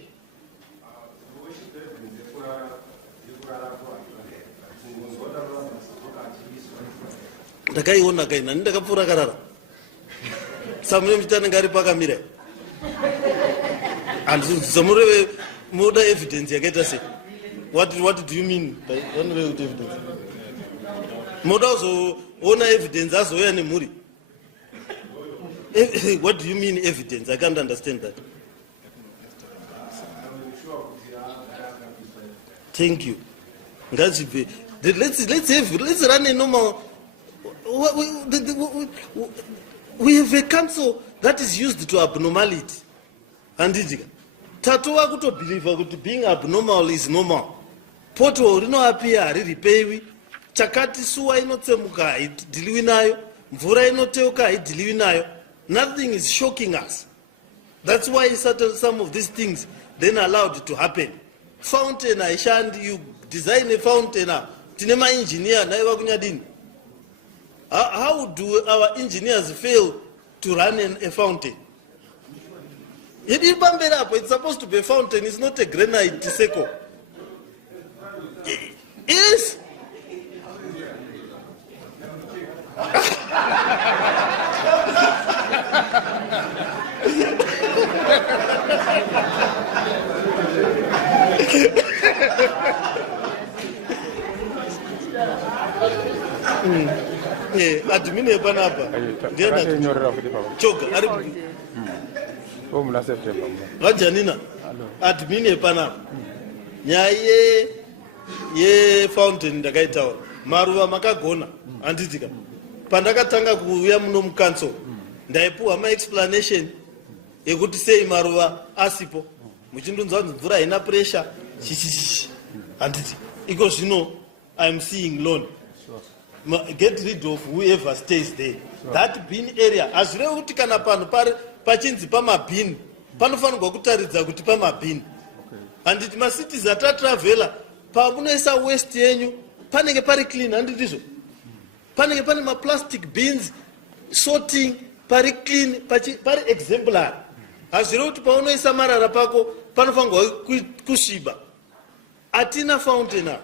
Ndakaiona kaina ndakapfuura karara samune mutane ngari pakamira andizomureve muda evidence yakaita sei? What do you mean by evidence? Muda kuzoona evidence azoya nemhuri. What do you mean evidence? I can't understand that. Thank you. Let's run a normal. We have a council that is used to abnormality. And tatowa kuto believe that being abnormal is normal. Poto rino apia hariripewi. Chakati suwa inotsemuka haidiliwi nayo. Mvura inoteuka haidiliwi nayo. Nothing is shocking us. That's why some of these things then allowed to happen. Fountain aishandi, you design a fountain. Tinema engineer naiva kunyadini. How do our engineers fail to run a fountain? It's supposed to be a fountain, it's not a granite circle. Yes. Admin epanapa. Choga ari Omula September. Vajanina. Admin epanapa. Nyaye ye fountain ndakaitaura. Maruva makagona anditika. Pandakatanga kuuya muno mukanso. Ndaipuwa ma explanation yekuti sei maruva asipo. Muchindunza kuti mvura haina pressure. Anditi. Iko zvino I'm seeing loan. Get rid of whoever stays there. That bin area. Azvirevi kuti kana panhu pachinzi pamabhini panofanirwa kutaridza kuti pamabhini. Handiti macities atatravela pamunoisa waste yenyu panenge pari clean, handitizvo? Panenge pane maplastic bins sorting pari clean pari exemplar. Hazvirevi kuti paunoisa marara pako panofanirwa kusviba. Atina fountain.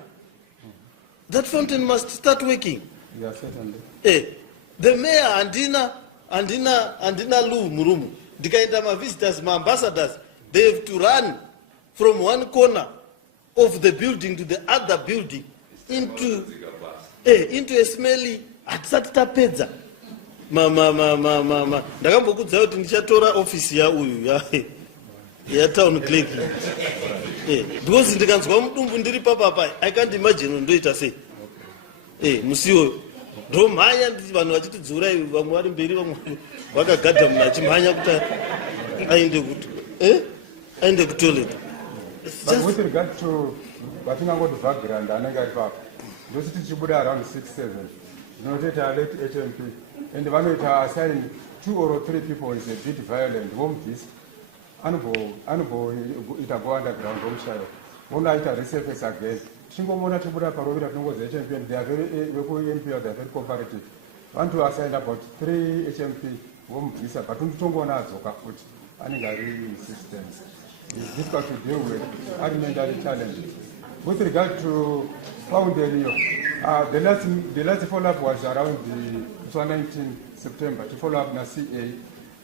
That fountain must start working. Yes, certainly. The mayor andina Lu Murumu. Ndikaenda ma visitors, ma ambassadors, they have to run from one corner of the building to the other building into a smelly atisatapedza. Ndakambokudza kuti ndichatora office ya uyu ya town clerk. Because ndikanzwa mudumbu ndiri papa I can't imagine ndoita sei. Musiwo ndomhanya nditi vanhu vachitidzura ivi vamwe vari mberi vamwe vakagadha munhu achimhanya kuti aende kutoilet. But with regard to vatingangoti background anenge ari papo ndosi tichibuda around 6-7 zvinoteta late HMP and vanoita assign 2 or 3 people is a bit violent vomubvisa anomboita go underground vomushayo vonoaita resurface again. Tichingomona tichibuda parovira tinongozi HMP and they are very veku-MP they are very cooperative. Want to assign about 3 HMP vomubvisa but unditongoona adzoka futi anenge ari resistance. It's difficult to deal with, are mentally challenged. With regard to Founderio, the last follow-up was around the 19 September to follow up na CA.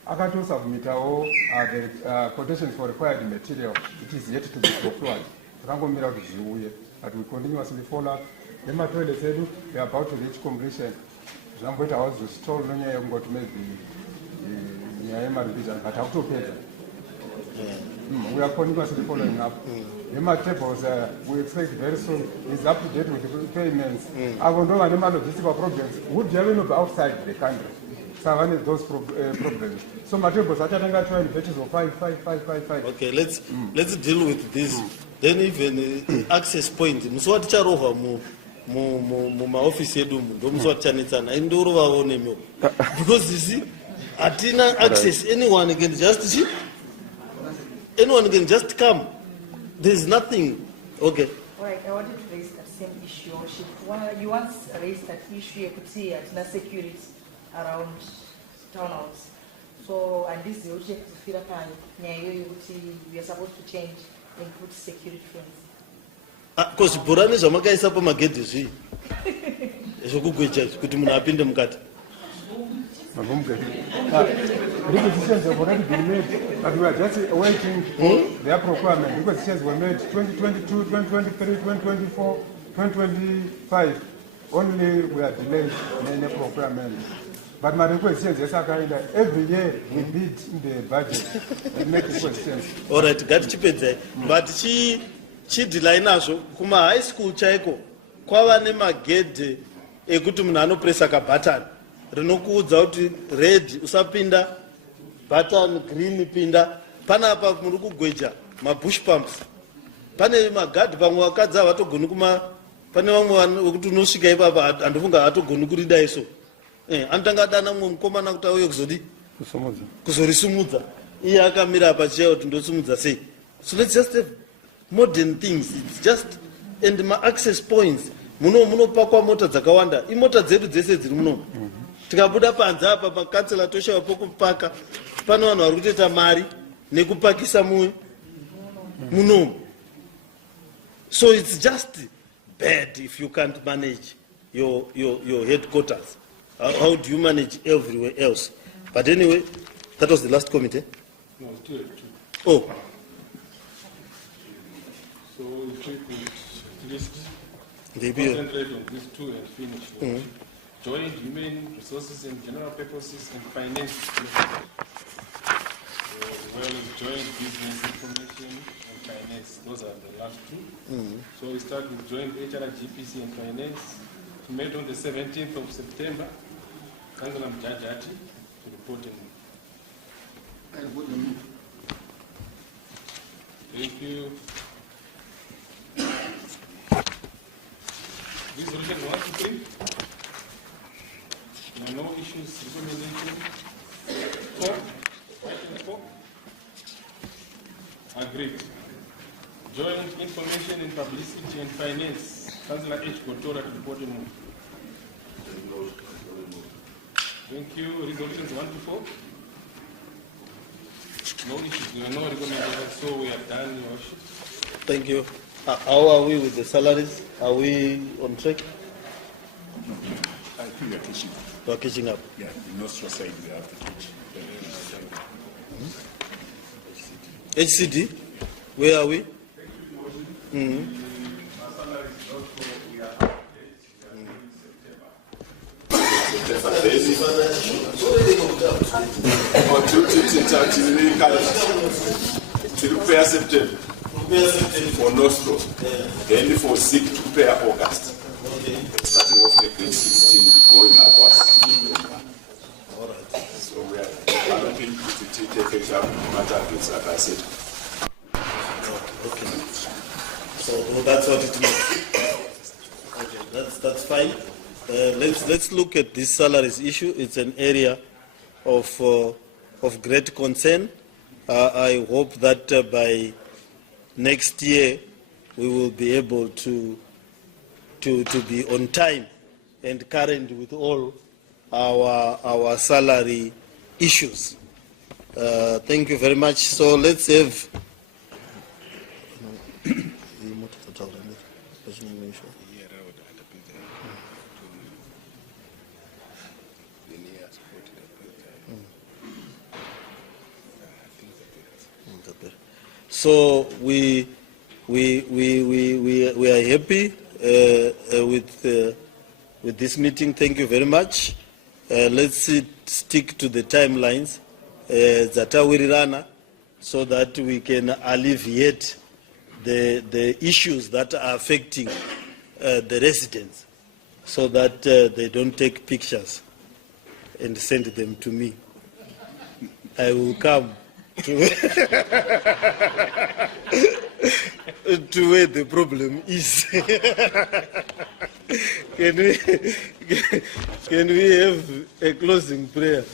Akato submit the quotations for required material. It is yet to be procured. Rangomira Ziuye, but we continuously follow up. The material said we are about to reach completion. Zambota was installed when you got to make the Nyayama revision, but how to pay them. We are continuously following up. The tables we expect very soon is up to date with the payments. I will know any logistical problems. Would you be outside the country? So one of those problems. So my tables are trying to batches of 5. Okay, let's deal with this. Then even access point. Mswati charoha mu ma office yedu ndo mswati chanetsana indoro vaone myo. Because you see, atina access anyone can just come. There is nothing. Okay. All right, I wanted to raise that same issue. You once raised that issue, you could see the security around town halls. So, and this is the object of Philippine. We are supposed to change and put security fence. Because Burani Zamaka is up on my gate, you see. It's a good question. Could you have been them cut? Decisions have already been made, but we are just waiting for their procurement because decisions were made 2022, 2023, 2024, 2025. Only we are delayed in the procurement. But my request is that every year we bid in the budget and make questions. All right, got chipete. But she delay nazo kuma high school chaiko kwava nemagedhe ekuti munhu anopresa kabhatani rinokuudza kuti red usapinda, button green pinda. Panapa muri kugweja mabush pumps. Pane magadhi pamwe vakadzi havatogoni kuma, pane vamwe vekuti unosvika ipapa andofunga havatogoni kurida iso. Anotanga dana mumwe mukomana kuti auye kuzorisumudza. Iye akamira apa chaiwo kuti ndosumudza sei. So let's just have modern things. It's just and my access points. Munopakwa mota dzakawanda. Imota dzedu dzese dziri muno. Tikabuda panze apa pakansela toshawa pokupaka. Pano vanhu vari kutoita mari nekupakisa muno. So it's just bad if you can't manage your headquarters. How do you manage everywhere else? But anyway, that was the last committee. No, still two. Oh. So we check with list. Concentrate on these two and finish. Joint human resources and general purposes and finance. Well as joint business information and finance. Those are the last two. So we start with joint HR, GPC and finance. We met on the 17th of September. Councillor Mjajati to report in. Thank you. Resolution 1 to 3. There are no issues. Recommendation 4. Item 4. Agreed. Joint information in publicity and finance. Councillor H. Kotora to report in. Thank you. Resolutions 1 to 4. No issues. There are no recommendations, so we are done, Your Worship. Thank you. How are we with the salaries? Are we on track? I think we are catching up. We are catching up. Yeah, the Nostra side we have to catch. HCD, where are we? To prepare September for Nostro, then for SIG to prepare August. Starting off the grade 16. going upwards. All right. So we are looking to take a matter with like I said. Okay. So that's what it means. Okay, that's fine. Let's look at this salaries issue. It's an area of great concern. I hope that by next year we will be able to be on time and current with all our salary issues. Thank you very much. So let's have. So we are happy with this meeting. Thank you very much. Let's stick to the timelines zatawirirana so that we can alleviate the issues that are affecting the residents, so that they don't take pictures and send them to me. I will come to where the problem is. Can we have a closing prayer?